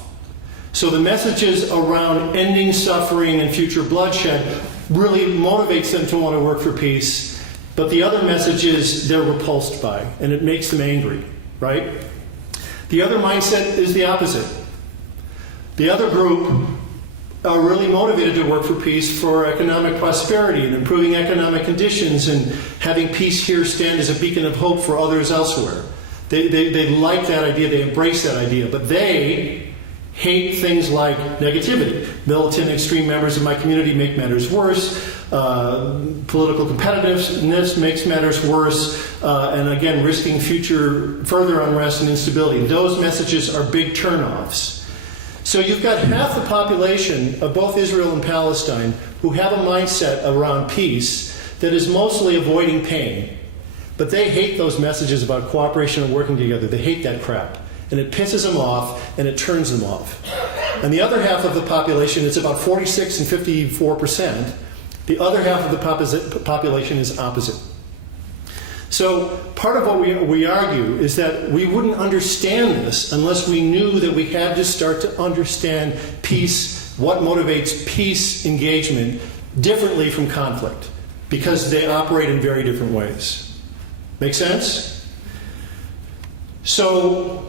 So the messages around ending suffering and future bloodshed really motivates them to want to work for peace, but the other messages they're repulsed by, and it makes them angry, right? The other mindset is the opposite. The other group are really motivated to work for peace for economic prosperity and improving economic conditions and having peace here stand as a beacon of hope for others elsewhere. They like that idea, they embrace that idea, but they hate things like negativity. Militant extreme members of my community make matters worse. Political competitiveness makes matters worse. And again, risking further unrest and instability. Those messages are big turnoffs. So you've got half the population of both Israel and Palestine who have a mindset around peace that is mostly avoiding pain. But they hate those messages about cooperation and working together. They hate that crap. And it pisses them off, and it turns them off. And the other half of the population, it's about 46 and 54%. The other half of the population is opposite. So part of what we argue is that we wouldn't understand this unless we knew that we had to start to understand peace, what motivates peace engagement differently from conflict, because they operate in very different ways. Make sense? So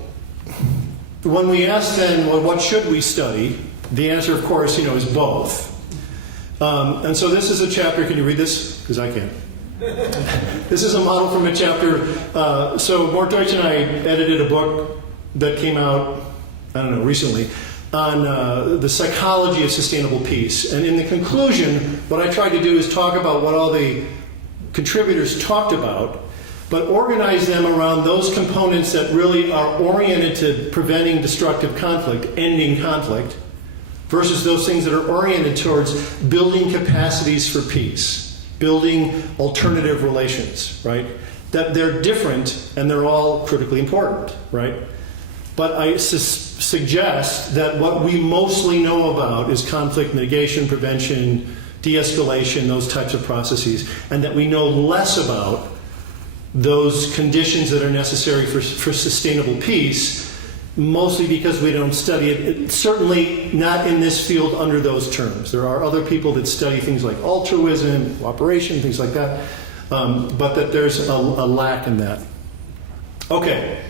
when we ask then, well, what should we study? The answer, of course, is both. And so this is a chapter. Can you read this? Because I can't. This is a model from a chapter. So Mort Deutsch and I edited a book that came out, recently, on the psychology of sustainable peace. And in the conclusion, what I tried to do is talk about what all the contributors talked about, but organize them around those components that really are oriented to preventing destructive conflict, ending conflict, versus those things that are oriented towards building capacities for peace, building alternative relations, right? That they're different and they're all critically important, right? But I suggest that what we mostly know about is conflict mitigation, prevention, de-escalation, those types of processes, and that we know less about those conditions that are necessary for sustainable peace, mostly because we don't study it. Certainly not in this field under those terms. There are other people that study things like altruism, cooperation, things like that, but that there's a lack in that. Okay,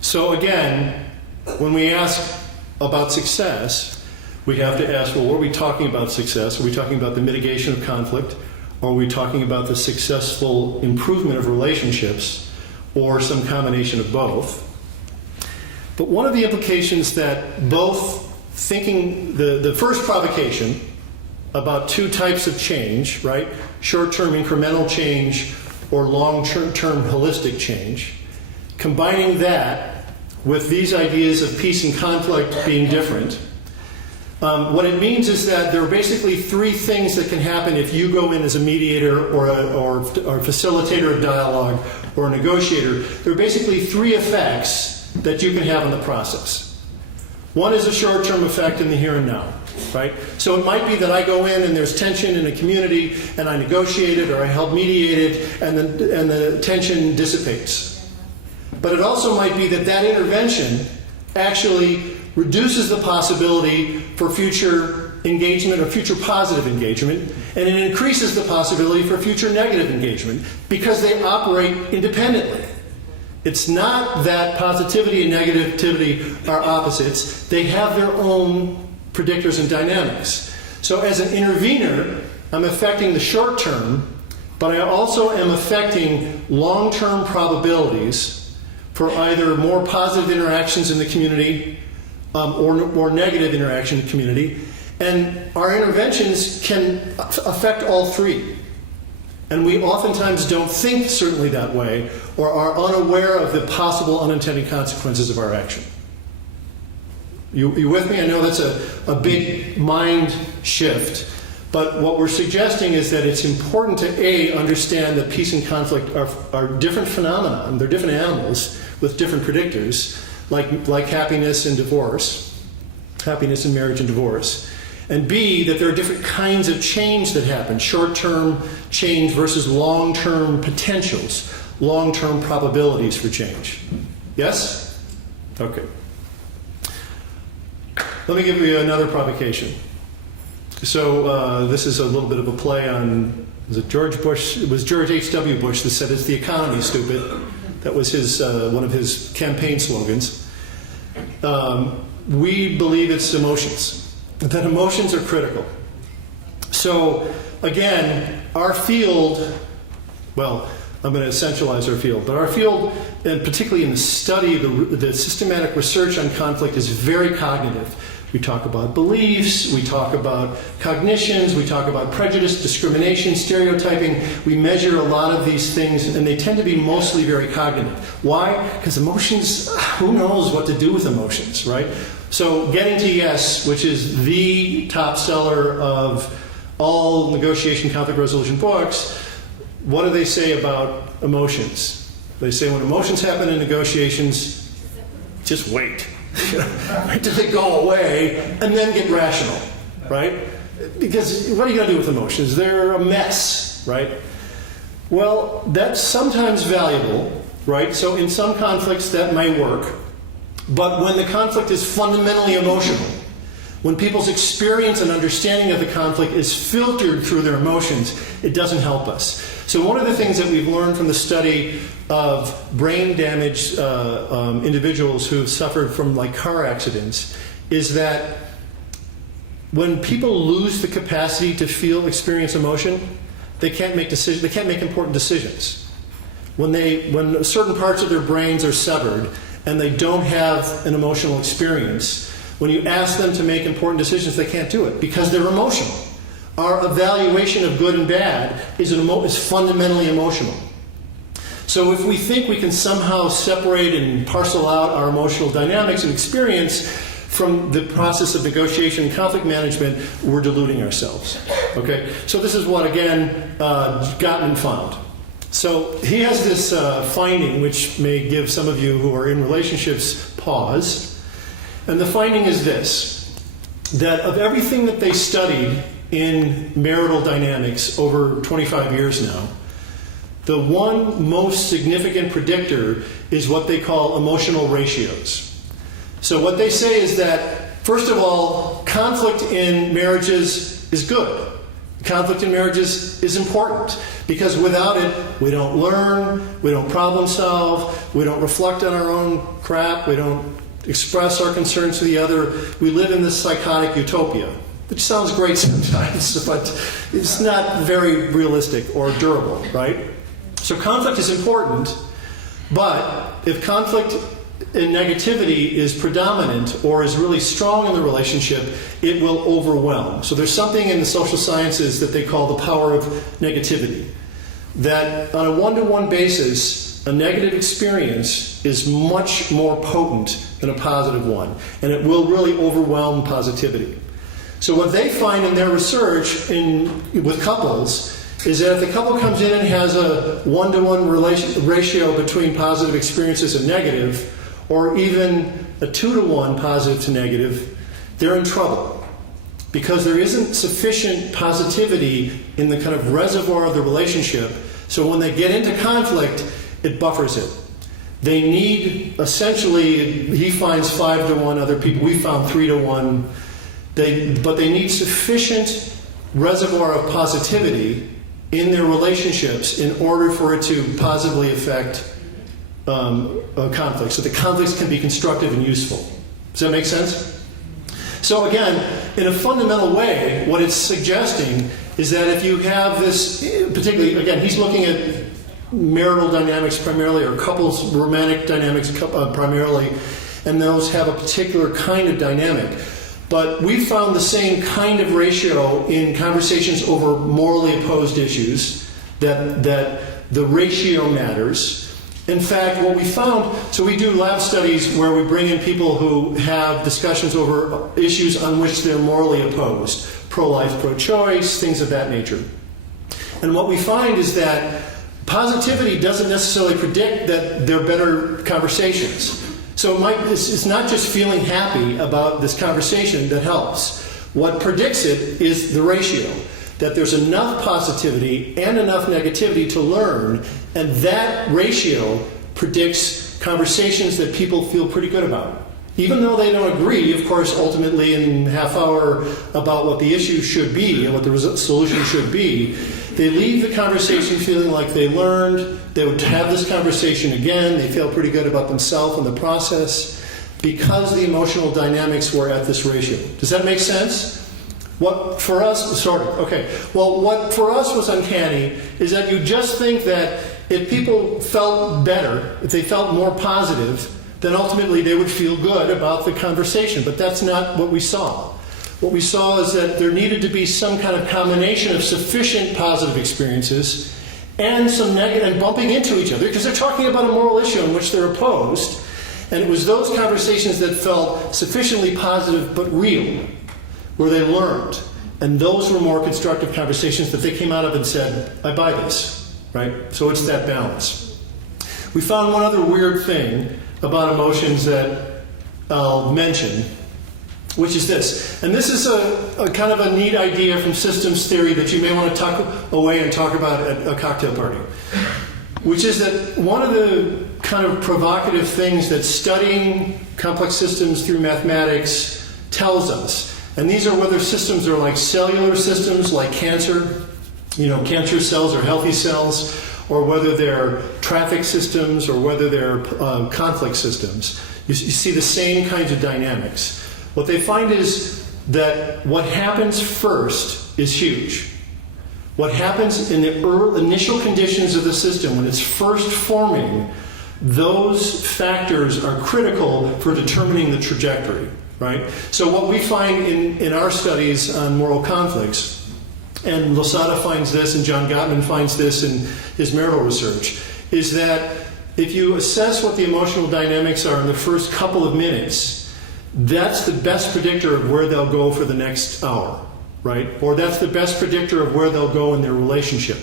so again, when we ask about success, we have to ask, well, what are we talking about success? Are we talking about the mitigation of conflict? Or are we talking about the successful improvement of relationships, or some combination of both? But one of the implications that both thinking, the first provocation about two types of change, right? Short-term incremental change or long-term holistic change, combining that with these ideas of peace and conflict being different, what it means is that there are basically three things that can happen if you go in as a mediator or a facilitator of dialogue or a negotiator. There are basically three effects that you can have on the process. One is a short-term effect in the here and now, right? So it might be that I go in and there's tension in a community and I negotiate it or I help mediate it and the tension dissipates. But it also might be that that intervention actually reduces the possibility for future engagement or future positive engagement, and it increases the possibility for future negative engagement because they operate independently. It's not that positivity and negativity are opposites. They have their own predictors and dynamics. So as an intervener, I'm affecting the short term, but I also am affecting long-term probabilities for either more positive interactions in the community or negative interaction in the community. And our interventions can affect all three. And we oftentimes don't think certainly that way or are unaware of the possible unintended consequences of our action. You with me? I know that's a big mind shift. But what we're suggesting is that it's important to understand that peace and conflict are different phenomena. They're different animals with different predictors, like happiness and divorce, happiness in marriage and divorce. And B, that there are different kinds of change that happen, short-term change versus long-term potentials, long-term probabilities for change. Yes? Okay. Let me give you another provocation. So this is a little bit of a play on, was it George Bush? It was George H.W. Bush that said, "It's the economy, stupid." That was his one of his campaign slogans. We believe it's emotions, that emotions are critical. So again, our field, well, I'm going to essentialize our field, but our field, and particularly in the study, the systematic research on conflict is very cognitive. We talk about beliefs, we talk about cognitions, we talk about prejudice, discrimination, stereotyping. We measure a lot of these things, and they tend to be mostly very cognitive. Why? Because emotions, who knows what to do with emotions, right? So Getting to Yes, which is the top seller of all negotiation conflict resolution books, what do they say about emotions? They say when emotions happen in negotiations, just wait. Wait till they go away and then get rational, right? Because what are you going to do with emotions? They're a mess, right? Well, that's sometimes valuable, right? So in some conflicts that may work. But when the conflict is fundamentally emotional, when people's experience and understanding of the conflict is filtered through their emotions, it doesn't help us. So one of the things that we've learned from the study of brain damaged individuals who've suffered from like car accidents is that when people lose the capacity to experience emotion, they can't make decisions. They can't make important decisions. When certain parts of their brains are severed and they don't have an emotional experience, when you ask them to make important decisions, they can't do it because they're emotional. Our evaluation of good and bad is fundamentally emotional. So if we think we can somehow separate and parcel out our emotional dynamics and experience from the process of negotiation and conflict management, we're deluding ourselves. Okay? So this is what, again, Gottman found. So he has this finding which may give some of you who are in relationships pause. And the finding is this, that of everything that they studied in marital dynamics over 25 years now, the one most significant predictor is what they call emotional ratios. So what they say is that, first of all, conflict in marriages is good. Conflict in marriages is important because without it, we don't learn, we don't problem solve, we don't reflect on our own crap, we don't express our concerns to the other. We live in this psychotic utopia, which sounds great sometimes, but it's not very realistic or durable, right? So conflict is important, but if conflict and negativity is predominant or is really strong in the relationship, it will overwhelm. So there's something in the social sciences that they call the power of negativity. That on a one-to-one basis, a negative experience is much more potent than a positive one. And it will really overwhelm positivity. So what they find in their research with couples is that if the couple comes in and has a one-to-one ratio between positive experiences and negative, or even a 2-to-1 positive to negative, they're in trouble. Because there isn't sufficient positivity in the kind of reservoir of the relationship, so when they get into conflict, it buffers it. They need, essentially, he finds 5-to-1, other people, we found 3-to-1, but they need sufficient reservoir of positivity in their relationships in order for it to positively affect a conflict, so the conflicts can be constructive and useful. Does that make sense? So again, in a fundamental way, what it's suggesting is that if you have this, particularly, again, he's looking at marital dynamics primarily, or couples romantic dynamics primarily, and those have a particular kind of dynamic. But we found the same kind of ratio in conversations over morally opposed issues, that the ratio matters. In fact, what we found, so we do lab studies where we bring in people who have discussions over issues on which they're morally opposed, pro-life, pro-choice, things of that nature. And what we find is that positivity doesn't necessarily predict that they're better conversations. So it's not just feeling happy about this conversation that helps. What predicts it is the ratio, that there's enough positivity and enough negativity to learn, and that ratio predicts conversations that people feel pretty good about. Even though they don't agree, of course, ultimately in half hour about what the issue should be and what the solution should be, they leave the conversation feeling like they learned, they would have this conversation again, they feel pretty good about themselves and the process because the emotional dynamics were at this ratio. Does that make sense? What for us was uncanny is that you just think that if people felt better, if they felt more positive, then ultimately they would feel good about the conversation. But that's not what we saw. What we saw is that there needed to be some kind of combination of sufficient positive experiences and some negative, and bumping into each other, because they're talking about a moral issue in which they're opposed. And it was those conversations that felt sufficiently positive but real, where they learned. And those were more constructive conversations that they came out of and said, I buy this, right? So it's that balance. We found one other weird thing about emotions that I'll mention, which is this. And this is a kind of a neat idea from systems theory that you may want to tuck away and talk about at a cocktail party, which is that one of the kind of provocative things that studying complex systems through mathematics tells us, and these are whether systems are like cellular systems, like cancer, cancer cells or healthy cells, or whether they're traffic systems or whether they're conflict systems. You see the same kinds of dynamics. What they find is that what happens first is huge. What happens in the initial conditions of the system, when it's first forming, those factors are critical for determining the trajectory, right? So what we find in our studies on moral conflicts, and Losada finds this and John Gottman finds this in his marital research, is that if you assess what the emotional dynamics are in the first couple of minutes, that's the best predictor of where they'll go for the next hour, right? Or that's the best predictor of where they'll go in their relationship.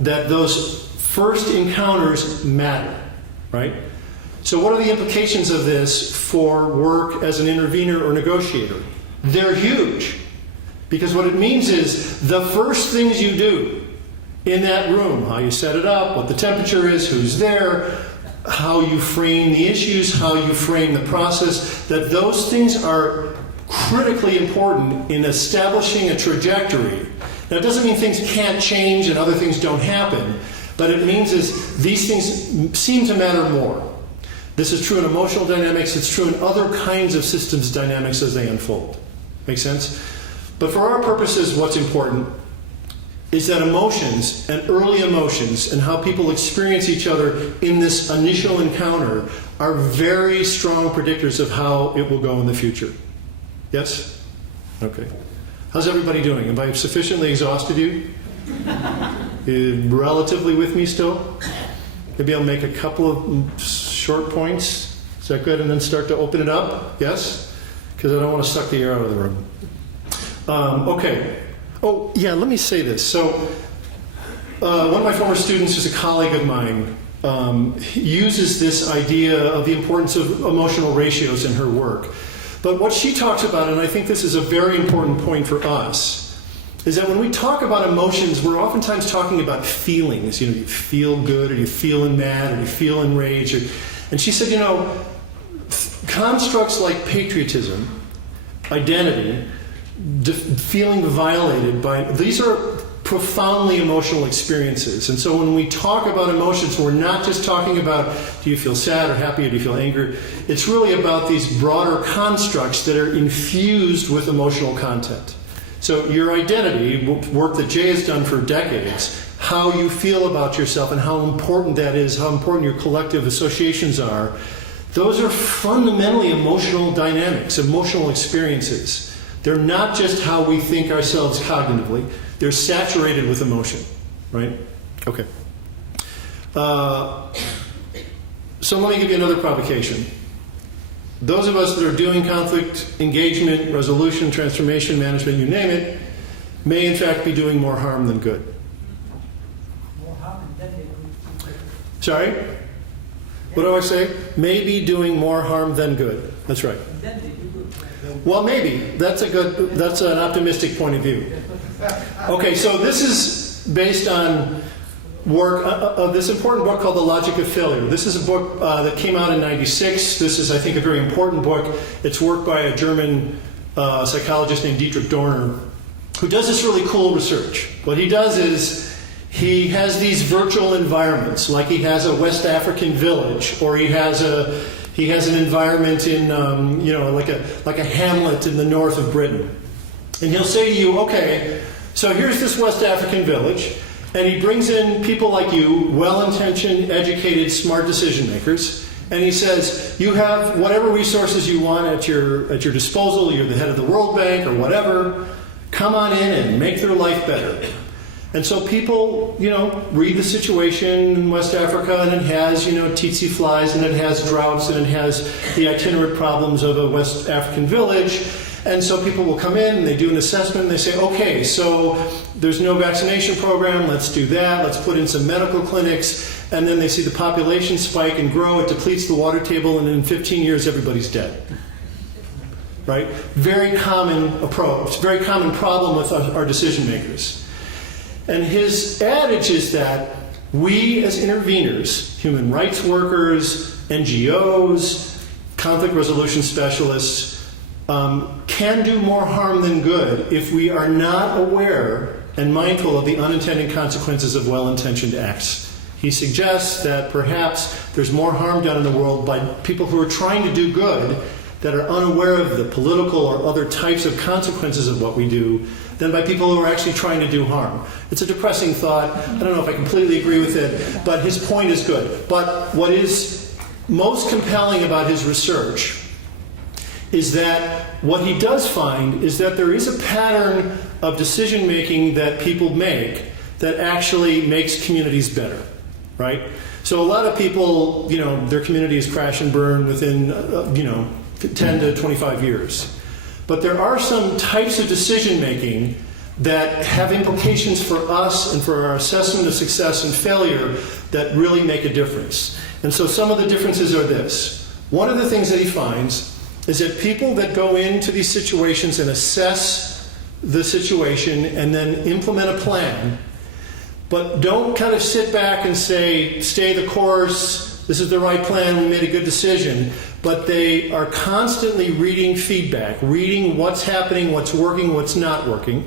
That those first encounters matter, right? So what are the implications of this for work as an intervener or negotiator? They're huge. Because what it means is the first things you do in that room, how you set it up, what the temperature is, who's there, how you frame the issues, how you frame the process, that those things are critically important in establishing a trajectory. Now, it doesn't mean things can't change and other things don't happen, but it means is these things seem to matter more. This is true in emotional dynamics, it's true in other kinds of systems dynamics as they unfold. Make sense? But for our purposes, what's important is that emotions and early emotions and how people experience each other in this initial encounter are very strong predictors of how it will go in the future. Yes? Okay. How's everybody doing? Have I sufficiently exhausted you? You relatively with me still? Maybe I'll make a couple of short points. Is that good? And then start to open it up? Yes? Because I don't want to suck the air out of the room. Okay. Oh, yeah, let me say this. So, one of my former students, who's a colleague of mine, uses this idea of the importance of emotional ratios in her work. But what she talks about, and I think this is a very important point for us, is that when we talk about emotions, we're oftentimes talking about feelings. You know, you feel good, or you feel mad, or you feel enraged. And she said, you know, constructs like patriotism, identity, feeling violated by, these are profoundly emotional experiences. And so when we talk about emotions, we're not just talking about do you feel sad or happy or do you feel anger. It's really about these broader constructs that are infused with emotional content. So your identity, work that Jay has done for decades, how you feel about yourself and how important that is, how important your collective associations are, those are fundamentally emotional dynamics, emotional experiences. They're not just how we think ourselves cognitively. They're saturated with emotion, right? Okay. So let me give you another provocation. Those of us that are doing conflict engagement, resolution, transformation, management, you name it, may in fact be doing more harm than good. Sorry? What do I say? May be doing more harm than good. That's right. Well, maybe. That's an optimistic point of view. Okay, so this is based on work of this important book called The Logic of Failure. This is a book that came out in '96. This is, I think, a very important book. It's work by a German psychologist named Dietrich Dorner, who does this really cool research. What he does is he has these virtual environments, like he has a West African village, or he has an environment in, like a hamlet in the north of Britain. And he'll say to you, okay, so here's this West African village, and he brings in people like you, well-intentioned, educated, smart decision makers, and he says, you have whatever resources you want at your disposal, you're the head of the World Bank or whatever, come on in and make their life better. And so people, read the situation in West Africa, and it has, tsetse flies, and it has droughts, and it has the itinerant problems of a West African village. And so people will come in, and they do an assessment, and they say, okay, so there's no vaccination program, let's do that, let's put in some medical clinics, and then they see the population spike and grow, it depletes the water table, and in 15 years everybody's dead. Right? Very common approach, very common problem with our decision makers. And his adage is that we as interveners, human rights workers, NGOs, conflict resolution specialists, can do more harm than good if we are not aware and mindful of the unintended consequences of well-intentioned acts. He suggests that perhaps there's more harm done in the world by people who are trying to do good that are unaware of the political or other types of consequences of what we do than by people who are actually trying to do harm. It's a depressing thought. I don't know if I completely agree with it, but his point is good. But what is most compelling about his research is that what he does find is that there is a pattern of decision making that people make that actually makes communities better, right? So a lot of people, their community is crash and burn within, 10 to 25 years. But there are some types of decision making that have implications for us and for our assessment of success and failure that really make a difference. And so some of the differences are this. One of the things that he finds is that people that go into these situations and assess the situation and then implement a plan, but don't kind of sit back and say, stay the course, this is the right plan, we made a good decision, but they are constantly reading feedback, reading what's happening, what's working, what's not working,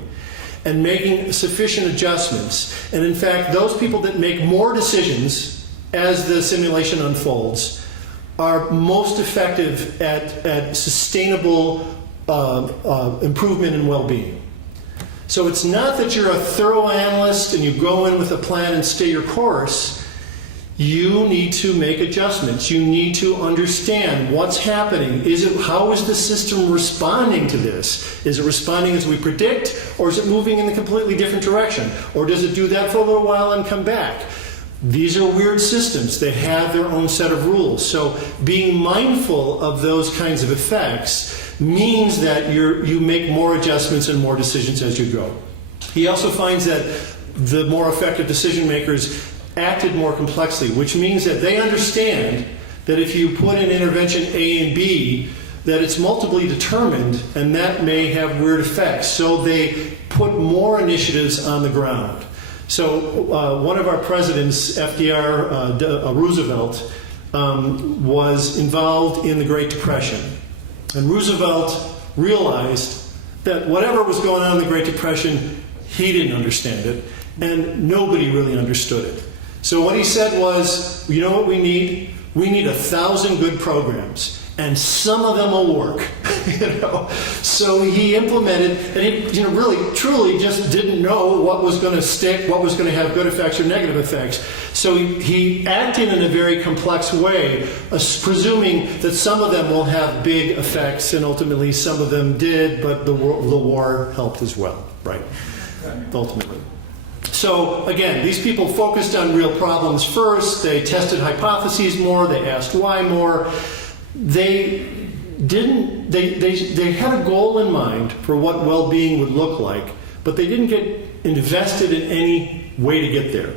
and making sufficient adjustments. And in fact, those people that make more decisions as the simulation unfolds are most effective at sustainable improvement in well-being. So it's not that you're a thorough analyst and you go in with a plan and stay your course. You need to make adjustments. You need to understand what's happening. How is the system responding to this? Is it responding as we predict, or is it moving in a completely different direction? Or does it do that for a little while and come back? These are weird systems. They have their own set of rules. So being mindful of those kinds of effects means that you make more adjustments and more decisions as you go. He also finds that the more effective decision makers acted more complexly, which means that they understand that if you put in intervention A and B, that it's multiply determined, and that may have weird effects. So they put more initiatives on the ground. So one of our presidents, FDR Roosevelt, was involved in the Great Depression. And Roosevelt realized that whatever was going on in the Great Depression, he didn't understand it, and nobody really understood it. So what he said was, you know what we need? We need 1,000 good programs, and some of them will work. So he implemented, and he really, truly just didn't know what was going to stick, what was going to have good effects or negative effects. So he acted in a very complex way, presuming that some of them will have big effects, and ultimately some of them did, but the war helped as well, right? Ultimately. So again, these people focused on real problems first. They tested hypotheses more. They asked why more. They had a goal in mind for what well-being would look like, but they didn't get invested in any way to get there.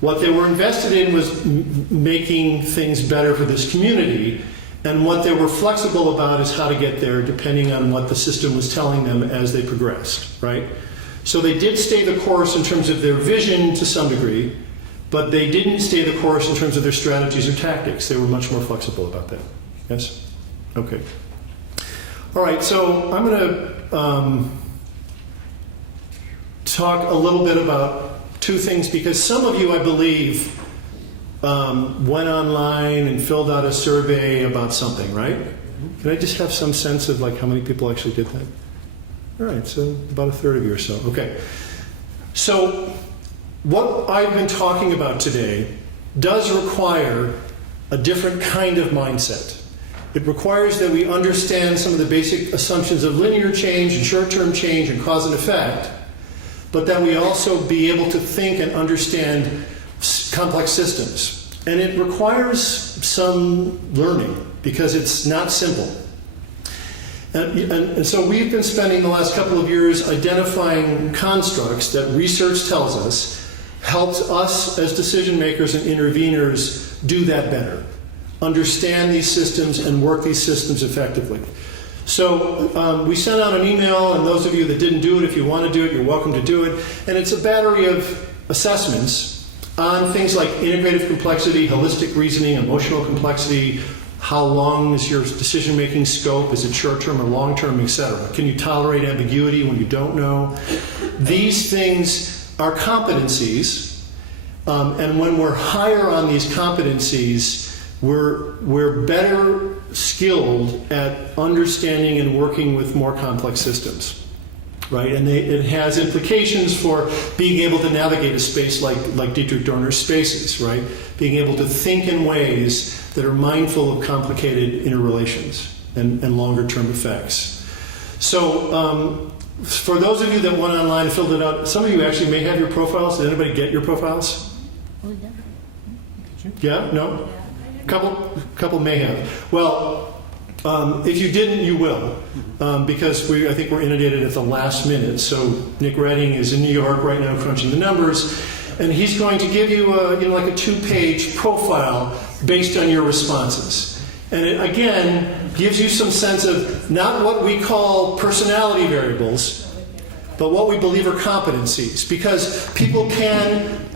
What they were invested in was making things better for this community, and what they were flexible about is how to get there depending on what the system was telling them as they progressed, right? So they did stay the course in terms of their vision to some degree, but they didn't stay the course in terms of their strategies or tactics. They were much more flexible about that. Yes? Okay. All right, so I'm going to talk a little bit about two things, because some of you, I believe, went online and filled out a survey about something, right? Can I just have some sense of how many people actually did that? All right, so about a third of you or so. Okay. So what I've been talking about today does require a different kind of mindset. It requires that we understand some of the basic assumptions of linear change and short-term change and cause and effect, but that we also be able to think and understand complex systems. And it requires some learning because it's not simple. And so we've been spending the last couple of years identifying constructs that research tells us helps us as decision makers and interveners do that better, understand these systems and work these systems effectively. So we sent out an email, and those of you that didn't do it, if you want to do it, you're welcome to do it. And it's a battery of assessments on things like integrative complexity, holistic reasoning, emotional complexity. How long is your decision-making scope? Is it short-term or long-term, etc.? Can you tolerate ambiguity when you don't know? These things are competencies, and when we're higher on these competencies, we're better skilled at understanding and working with more complex systems, right? And it has implications for being able to navigate a space like Dietrich Dorner's spaces, right? Being able to think in ways that are mindful of complicated interrelations and longer-term effects. So for those of you that went online and filled it out, some of you actually may have your profiles. Did anybody get your profiles? Oh, yeah. Yeah? No? Couple may have. Well, If you didn't, you will, because I think we're inundated at the last minute. So Nick Redding is in New York right now crunching the numbers, and he's going to give you like a 2-page profile based on your responses. And it, again, gives you some sense of not what we call personality variables, but what we believe are competencies. Because people can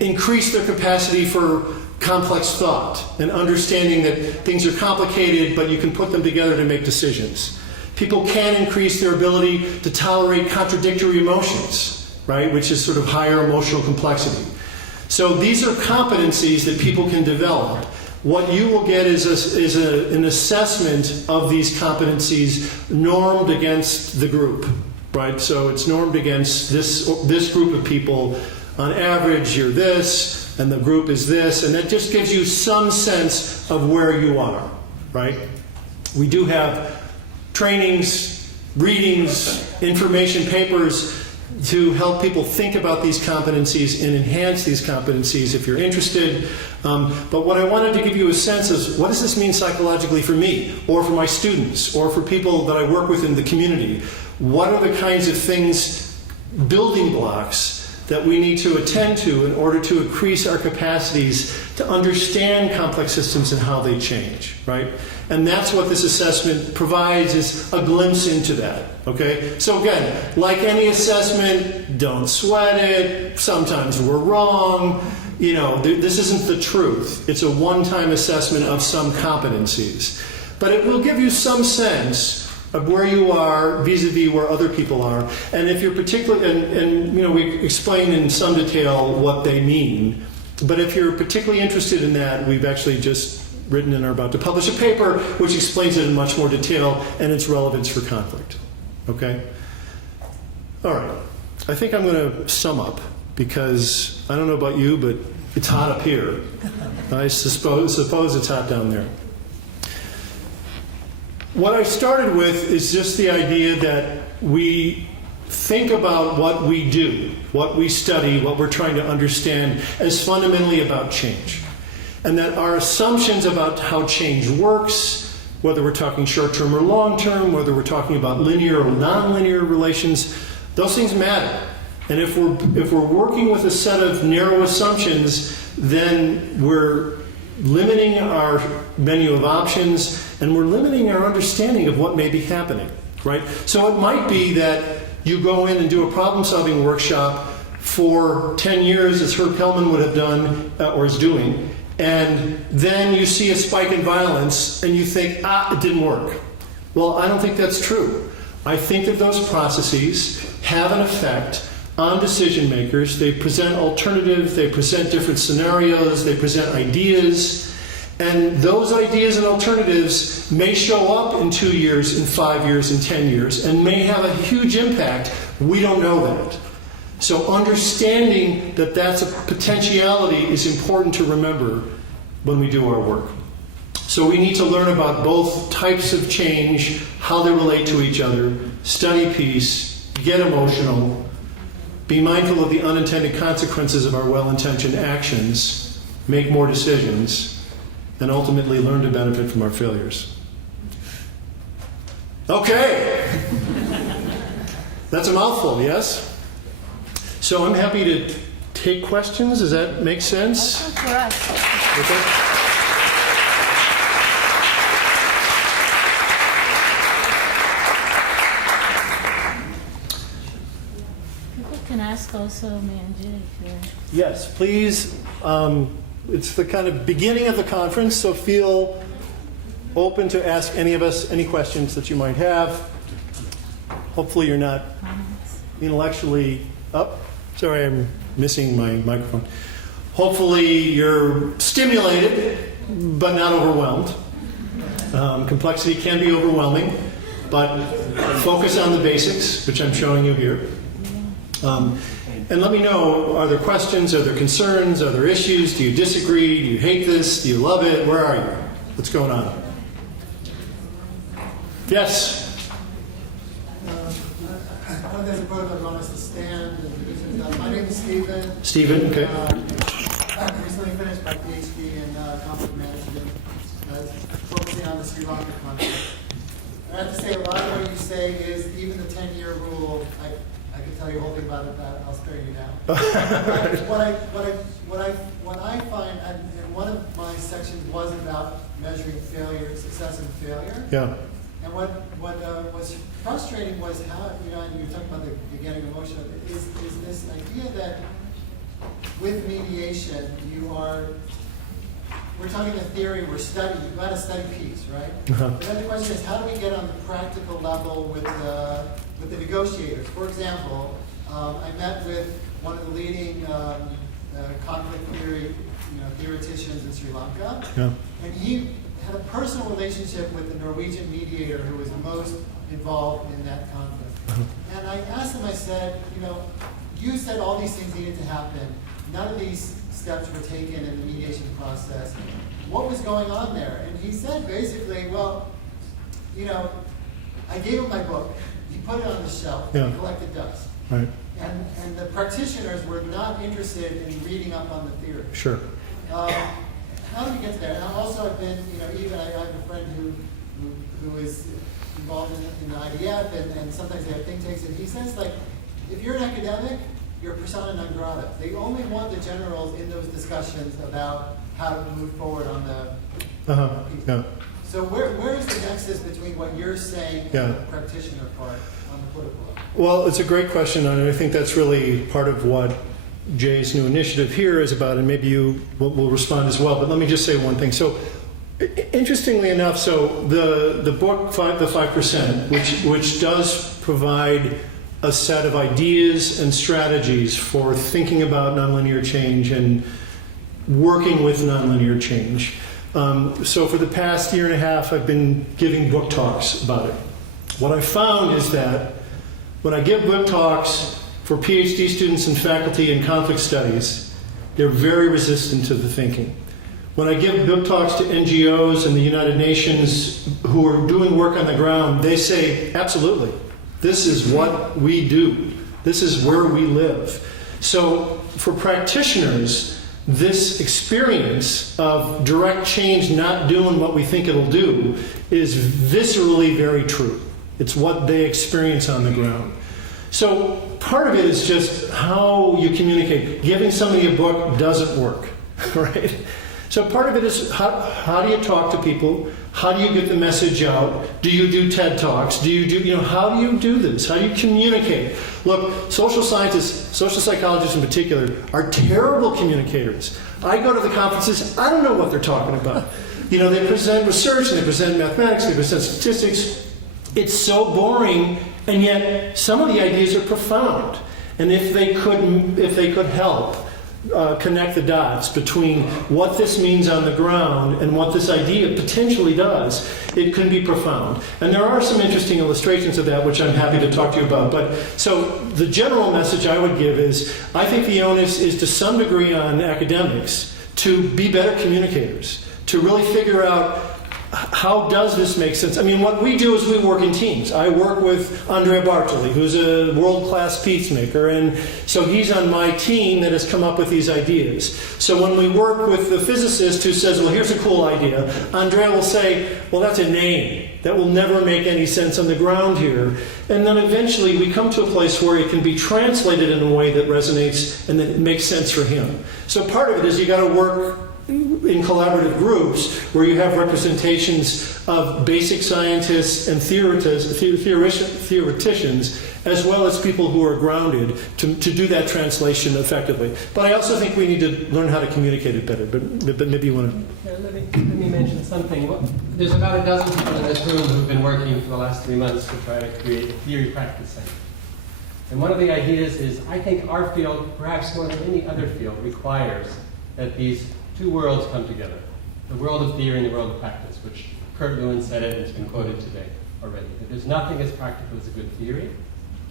increase their capacity for complex thought and understanding that things are complicated, but you can put them together to make decisions. People can increase their ability to tolerate contradictory emotions, right, which is sort of higher emotional complexity. So these are competencies that people can develop. What you will get is an assessment of these competencies normed against the group, right? So it's normed against this group of people. On average, you're this, and the group is this, and that just gives you some sense of where you are, right? We do have trainings, readings, information papers to help people think about these competencies and enhance these competencies if you're interested. But what I wanted to give you a sense is, what does this mean psychologically for me, or for my students, or for people that I work with in the community? What are the kinds of things, building blocks, that we need to attend to in order to increase our capacities to understand complex systems and how they change, right? And that's what this assessment provides, is a glimpse into that, okay? So again, like any assessment, don't sweat it. Sometimes we're wrong. This isn't the truth. It's a one-time assessment of some competencies. But it will give you some sense of where you are vis-a-vis where other people are. And if you're particularly, and we explain in some detail what they mean, but if you're particularly interested in that, we've actually just written and are about to publish a paper which explains it in much more detail and its relevance for conflict. Okay? All right. I think I'm going to sum up, because I don't know about you, but it's hot up here. I suppose it's hot down there. What I started with is just the idea that we think about what we do, what we study, what we're trying to understand as fundamentally about change. And that our assumptions about how change works, whether we're talking short-term or long-term, whether we're talking about linear or nonlinear relations, those things matter. And if we're working with a set of narrow assumptions, then we're limiting our menu of options, and we're limiting our understanding of what may be happening, right? So it might be that you go in and do a problem-solving workshop for 10 years, as Herb Coleman would have done, or is doing, and then you see a spike in violence, and you think, it didn't work. Well, I don't think that's true. I think that those processes have an effect on decision makers. They present alternatives, they present different scenarios, they present ideas, and those ideas and alternatives may show up in 2 years, in 5 years, in 10 years, and may have a huge impact. We don't know that. So understanding that that's a potentiality is important to remember when we do our work. So we need to learn about both types of change, how they relate to each other, study peace, get emotional, be mindful of the unintended consequences of our well-intentioned actions, make more decisions, and ultimately learn to benefit from our failures. Okay. That's a mouthful, yes? So I'm happy to take questions. Does that make sense? For us. Okay. People can ask also me and Jay if you're... Yes, please. It's the kind of beginning of the conference, so feel open to ask any of us any questions that you might have. Hopefully you're not intellectually up. Sorry, I'm missing my microphone. Hopefully you're stimulated, but not overwhelmed. Complexity can be overwhelming, but focus on the basics, which I'm showing you here. And let me know, are there questions, are there concerns, are there issues? Do you disagree? Do you hate this? Do you love it? Where are you? What's going on? Yes? I know there's a protocol on us to stand. My name is Stephen. Stephen, okay. I recently finished my PhD in conflict management. focusing on the Sri Lanka conflict. I have to say, a lot of what you say is even the 10-year rule. I could tell you a whole thing about it, but I'll spare you now. What I find, and one of my sections was about measuring failure, success and failure. Yeah. And what was frustrating was how, and you're talking about the getting emotional, is this idea that with mediation, we're talking a theory, we're studying, you've got to study peace, right? Uh-huh. But then the question is, how do we get on the practical level with the negotiators? For example, I met with one of the leading conflict theory theoreticians in Sri Lanka, Yeah. and he had a personal relationship with the Norwegian mediator who was most involved in that conflict. And I asked him, I said, you said all these things needed to happen. None of these steps were taken in the mediation process. What was going on there? And he said basically, well, I gave him my book. He put it on the shelf. Yeah. He collected dust. Right. And the practitioners were not interested in reading up on the theory. Sure. How do we get there? And also I've been, even I have a friend who is involved in the IDF, and sometimes they have think tanks, and he says, like, if you're an academic, you're persona non grata. They only want the generals in those discussions about how to move forward on the piece. Yeah. So where is the nexus between what you're saying Yeah. and the practitioner part on the political level? Well, it's a great question, and I think that's really part of what Jay's new initiative here is about, and maybe you will respond as well. But let me just say one thing. So, interestingly enough, so the book, the 5%, which does provide a set of ideas and strategies for thinking about nonlinear change and working with nonlinear change. So for the past year and a half, I've been giving book talks about it. What I found is that when I give book talks for PhD students and faculty in conflict studies, they're very resistant to the thinking. When I give book talks to NGOs and the United Nations who are doing work on the ground, they say, absolutely, this is what we do. This is where we live. So for practitioners, this experience of direct change not doing what we think it'll do is viscerally very true. It's what they experience on the ground. So part of it is just how you communicate. Giving somebody a book doesn't work, right? So part of it is how do you talk to people? How do you get the message out? Do you do TED Talks? Do you do, how do you do this? How do you communicate? Look, social scientists, social psychologists in particular, are terrible communicators. I go to the conferences, I don't know what they're talking about. They present research, and they present mathematics, they present statistics. It's so boring, and yet some of the ideas are profound. And if they could help connect the dots between what this means on the ground and what this idea potentially does, it can be profound. And there are some interesting illustrations of that, which I'm happy to talk to you about. But so the general message I would give is, I think the onus is to some degree on academics to be better communicators, to really figure out how does this make sense? I mean, what we do is we work in teams. I work with Andrea Bartoli, who's a world-class peacemaker, and so he's on my team that has come up with these ideas. So when we work with the physicist who says, well, here's a cool idea, Andrea will say, well, that's a name. That will never make any sense on the ground here. And then eventually we come to a place where it can be translated in a way that resonates and that it makes sense for him. So part of it is you got to work in collaborative groups where you have representations of basic scientists and theoreticians, as well as people who are grounded to do that translation effectively. But I also think we need to learn how to communicate it better. But maybe you want to... Yeah, let me mention something. There's about a dozen people in this room who've been working for the last 3 months to try to create a theory practice center. And one of the ideas is, I think our field, perhaps more than any other field, requires that these two worlds come together. The world of theory and the world of practice, which Kurt Lewin said it and it's been quoted today already. That there's nothing as practical as a good theory.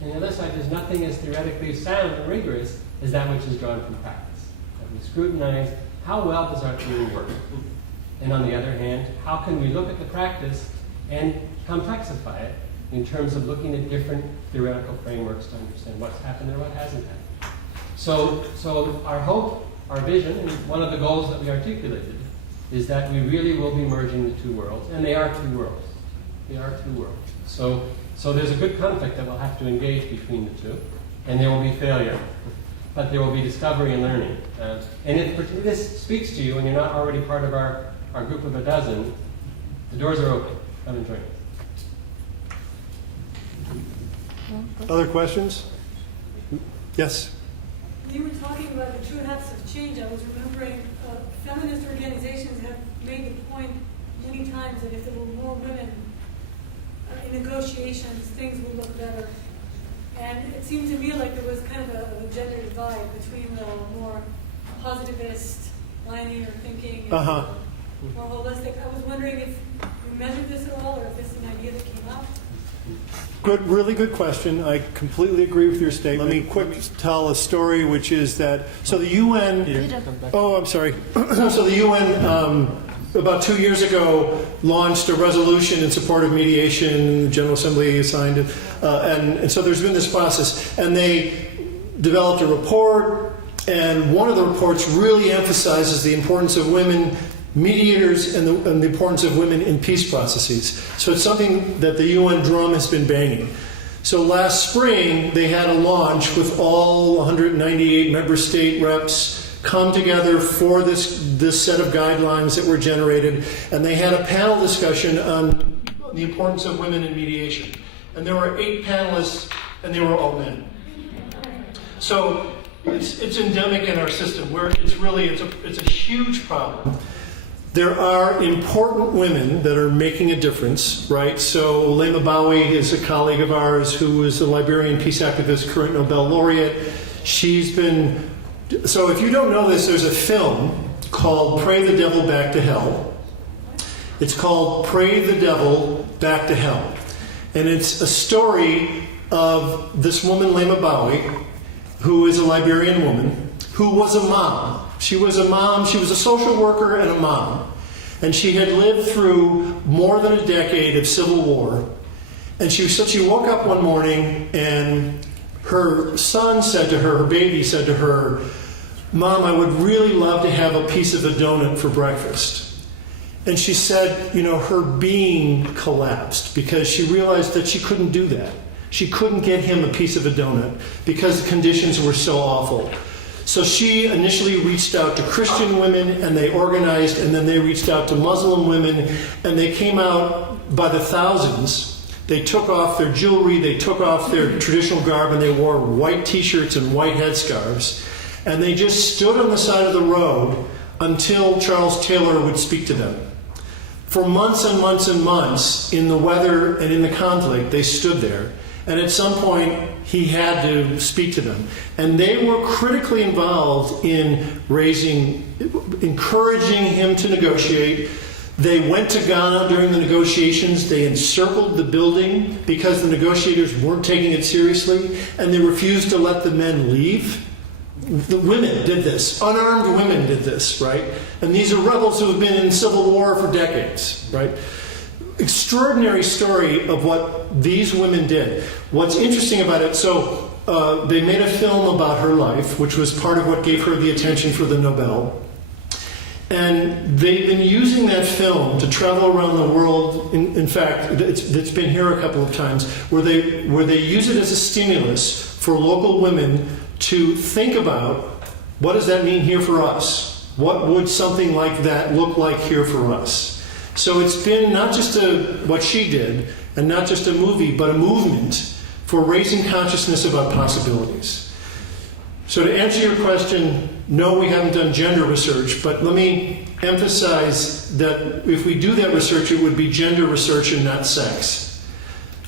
And on the other side, there's nothing as theoretically sound and rigorous as that which is drawn from practice. That we scrutinize how well does our theory work. And on the other hand, how can we look at the practice and complexify it in terms of looking at different theoretical frameworks to understand what's happened and what hasn't happened. So our hope, our vision, and one of the goals that we articulated is that we really will be merging the two worlds, and they are two worlds. They are two worlds. So there's a good conflict that we'll have to engage between the two, and there will be failure, but there will be discovery and learning. And if this speaks to you and you're not already part of our group of a dozen, the doors are open. Come and join us. Other questions? Yes? You were talking about the true hats of change. I was remembering feminist organizations have made the point many times that if there were more women in negotiations, things would look better. And it seemed to me like there was kind of a gender divide between the more positivist, linear thinking and more holistic. I was wondering if you measured this at all, or if this is an idea that came up. Good, really good question. I completely agree with your statement. Let me quick tell a story, which is that, so the UN, oh, I'm sorry. So the UN, about 2 years ago, launched a resolution in support of mediation. The General Assembly signed it. And so there's been this process. And they developed a report, and one of the reports really emphasizes the importance of women mediators and the importance of women in peace processes. So it's something that the UN drum has been banging. So last spring, they had a launch with all 198 member state reps come together for this set of guidelines that were generated, and they had a panel discussion on the importance of women in mediation. And there were 8 panelists, and they were all men. So it's endemic in our system, where it's a huge problem. There are important women that are making a difference, right? So Lema Bowie is a colleague of ours who is a Liberian peace activist, current Nobel laureate. She's been... So if you don't know this, there's a film called Pray the Devil Back to Hell. It's called Pray the Devil Back to Hell. And it's a story of this woman, Lema Bowie, who is a Liberian woman, who was a mom. She was a mom, she was a social worker and a mom. And she had lived through more than a decade of civil war. And she woke up one morning and her son said to her, her baby said to her, "Mom, I would really love to have a piece of a donut for breakfast." And she said, her being collapsed because she realized that she couldn't do that. She couldn't get him a piece of a donut because the conditions were so awful. So she initially reached out to Christian women, and they organized, and then they reached out to Muslim women, and they came out by the thousands. They took off their jewelry, they took off their traditional garb, and they wore white t-shirts and white headscarves. And they just stood on the side of the road until Charles Taylor would speak to them. For months and months and months, in the weather and in the conflict, they stood there. And at some point, he had to speak to them. And they were critically involved in encouraging him to negotiate. They went to Ghana during the negotiations. They encircled the building because the negotiators weren't taking it seriously. And they refused to let the men leave. The women did this. Unarmed women did this, right? And these are rebels who have been in civil war for decades, right? Extraordinary story of what these women did. What's interesting about it, so they made a film about her life, which was part of what gave her the attention for the Nobel. And they've been using that film to travel around the world. In fact, it's been here a couple of times, where they use it as a stimulus for local women to think about, what does that mean here for us? What would something like that look like here for us? So it's been not just what she did, and not just a movie, but a movement for raising consciousness about possibilities. So to answer your question, no, we haven't done gender research, but let me emphasize that if we do that research, it would be gender research and not sex.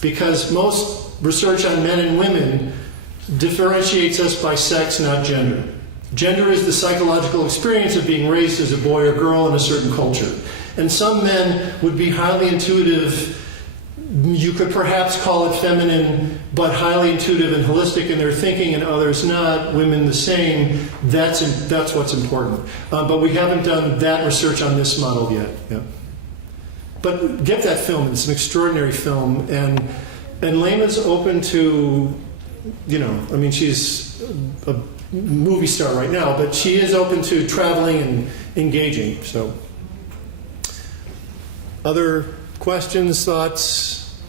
Because most research on men and women differentiates us by sex, not gender. Gender is the psychological experience of being raised as a boy or girl in a certain culture. And some men would be highly intuitive, you could perhaps call it feminine, but highly intuitive and holistic in their thinking, and others not, women the same. That's what's important. But we haven't done that research on this model yet. Yeah. But get that film, it's an extraordinary film, and Lema's open to, she's a movie star right now, but she is open to traveling and engaging, so... Other questions, thoughts?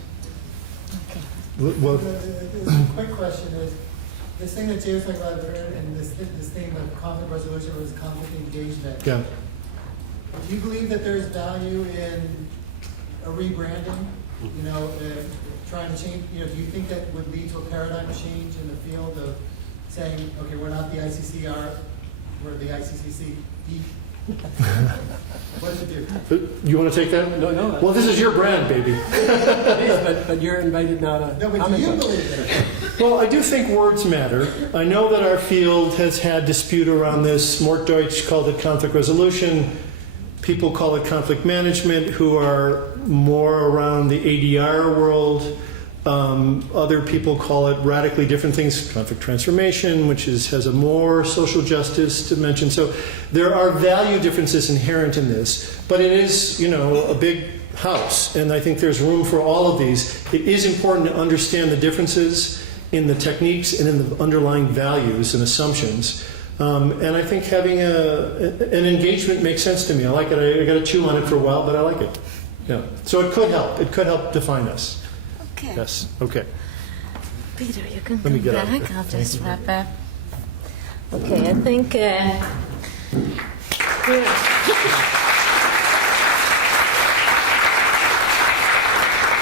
Well, The quick question is, this thing that Jay was talking about, and this theme of conflict resolution was conflict engagement. yeah. Do you believe that there's value in a rebranding? You know, trying to change, you know, do you think that would lead to a paradigm change in the field of saying, okay, we're not the ICCR, we're the ICCC? What does it do? You want to take that? No. Well, this is your brand, baby. It is, but you're invited now to No, but do comment you on it. believe that? Well, I do think words matter. I know that our field has had dispute around this. Mortdeutsch called it conflict resolution. People call it conflict management, who are more around the ADR world. Other people call it radically different things, conflict transformation, which has a more social justice dimension. So there are value differences inherent in this, but it is, you know, a big house, and I think there's room for all of these. It is important to understand the differences in the techniques and in the underlying values and assumptions. And I think having an engagement makes sense to me. I like it. I got to chew on it for a while, but I like it. Yeah. So it could help. It could help define us. Okay. Yes. Okay. Peter, you can Let me come get out back. there. I'll Thank just you. wrap up. Okay, I think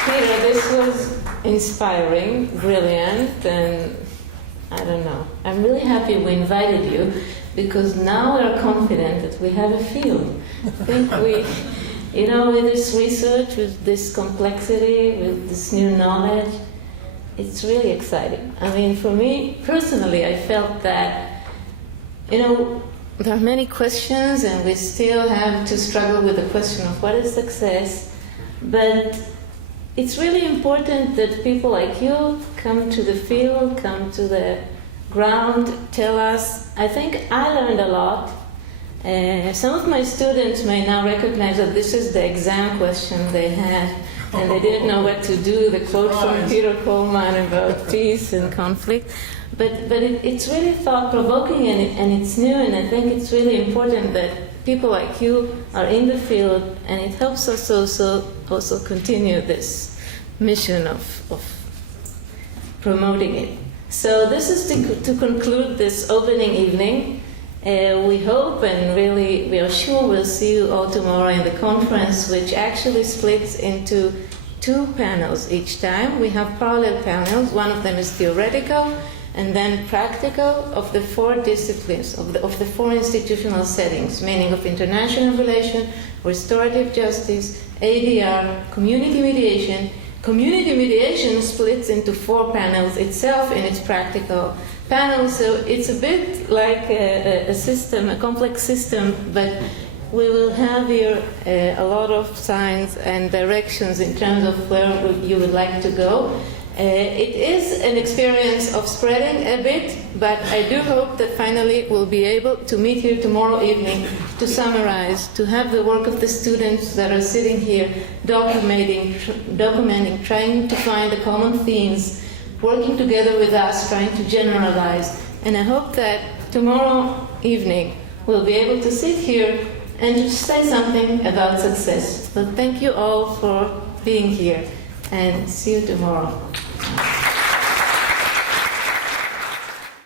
Peter, this was inspiring, brilliant, and I don't know. I'm really happy we invited you because now we're confident that we have a field. I think we, you know, with this research, with this complexity, with this new knowledge, it's really exciting. I mean, for me personally, I felt that, you know, there are many questions and we still have to struggle with the question of what is success, but it's really important that people like you come to the field, come to the ground, tell us. I think I learned a lot. Some of my students may now recognize that this is the exam question they had, and they didn't know what to do. The quote from Peter Coleman about peace and conflict. But it's really thought-provoking and it's new, and I think it's really important that people like you are in the field, and it helps us also continue this mission of promoting it. So this is to conclude this opening evening. We hope and really we are sure we'll see you all tomorrow in the conference, which actually splits into 2 panels each time. We have parallel panels. One of them is theoretical and then practical of the 4 disciplines, of the 4 institutional settings, meaning of international relation, restorative justice, ADR, community mediation. Community mediation splits into 4 panels itself in its practical panel, so it's a bit like a system, a complex system, but we will have here a lot of signs and directions in terms of where you would like to go. It is an experience of spreading a bit, but I do hope that finally we'll be able to meet here tomorrow evening to summarize, to have the work of the students that are sitting here documenting, trying to find the common themes, working together with us, trying to generalize. And I hope that tomorrow evening we'll be able to sit here and to say something about success. So thank you all for being here, and see you tomorrow.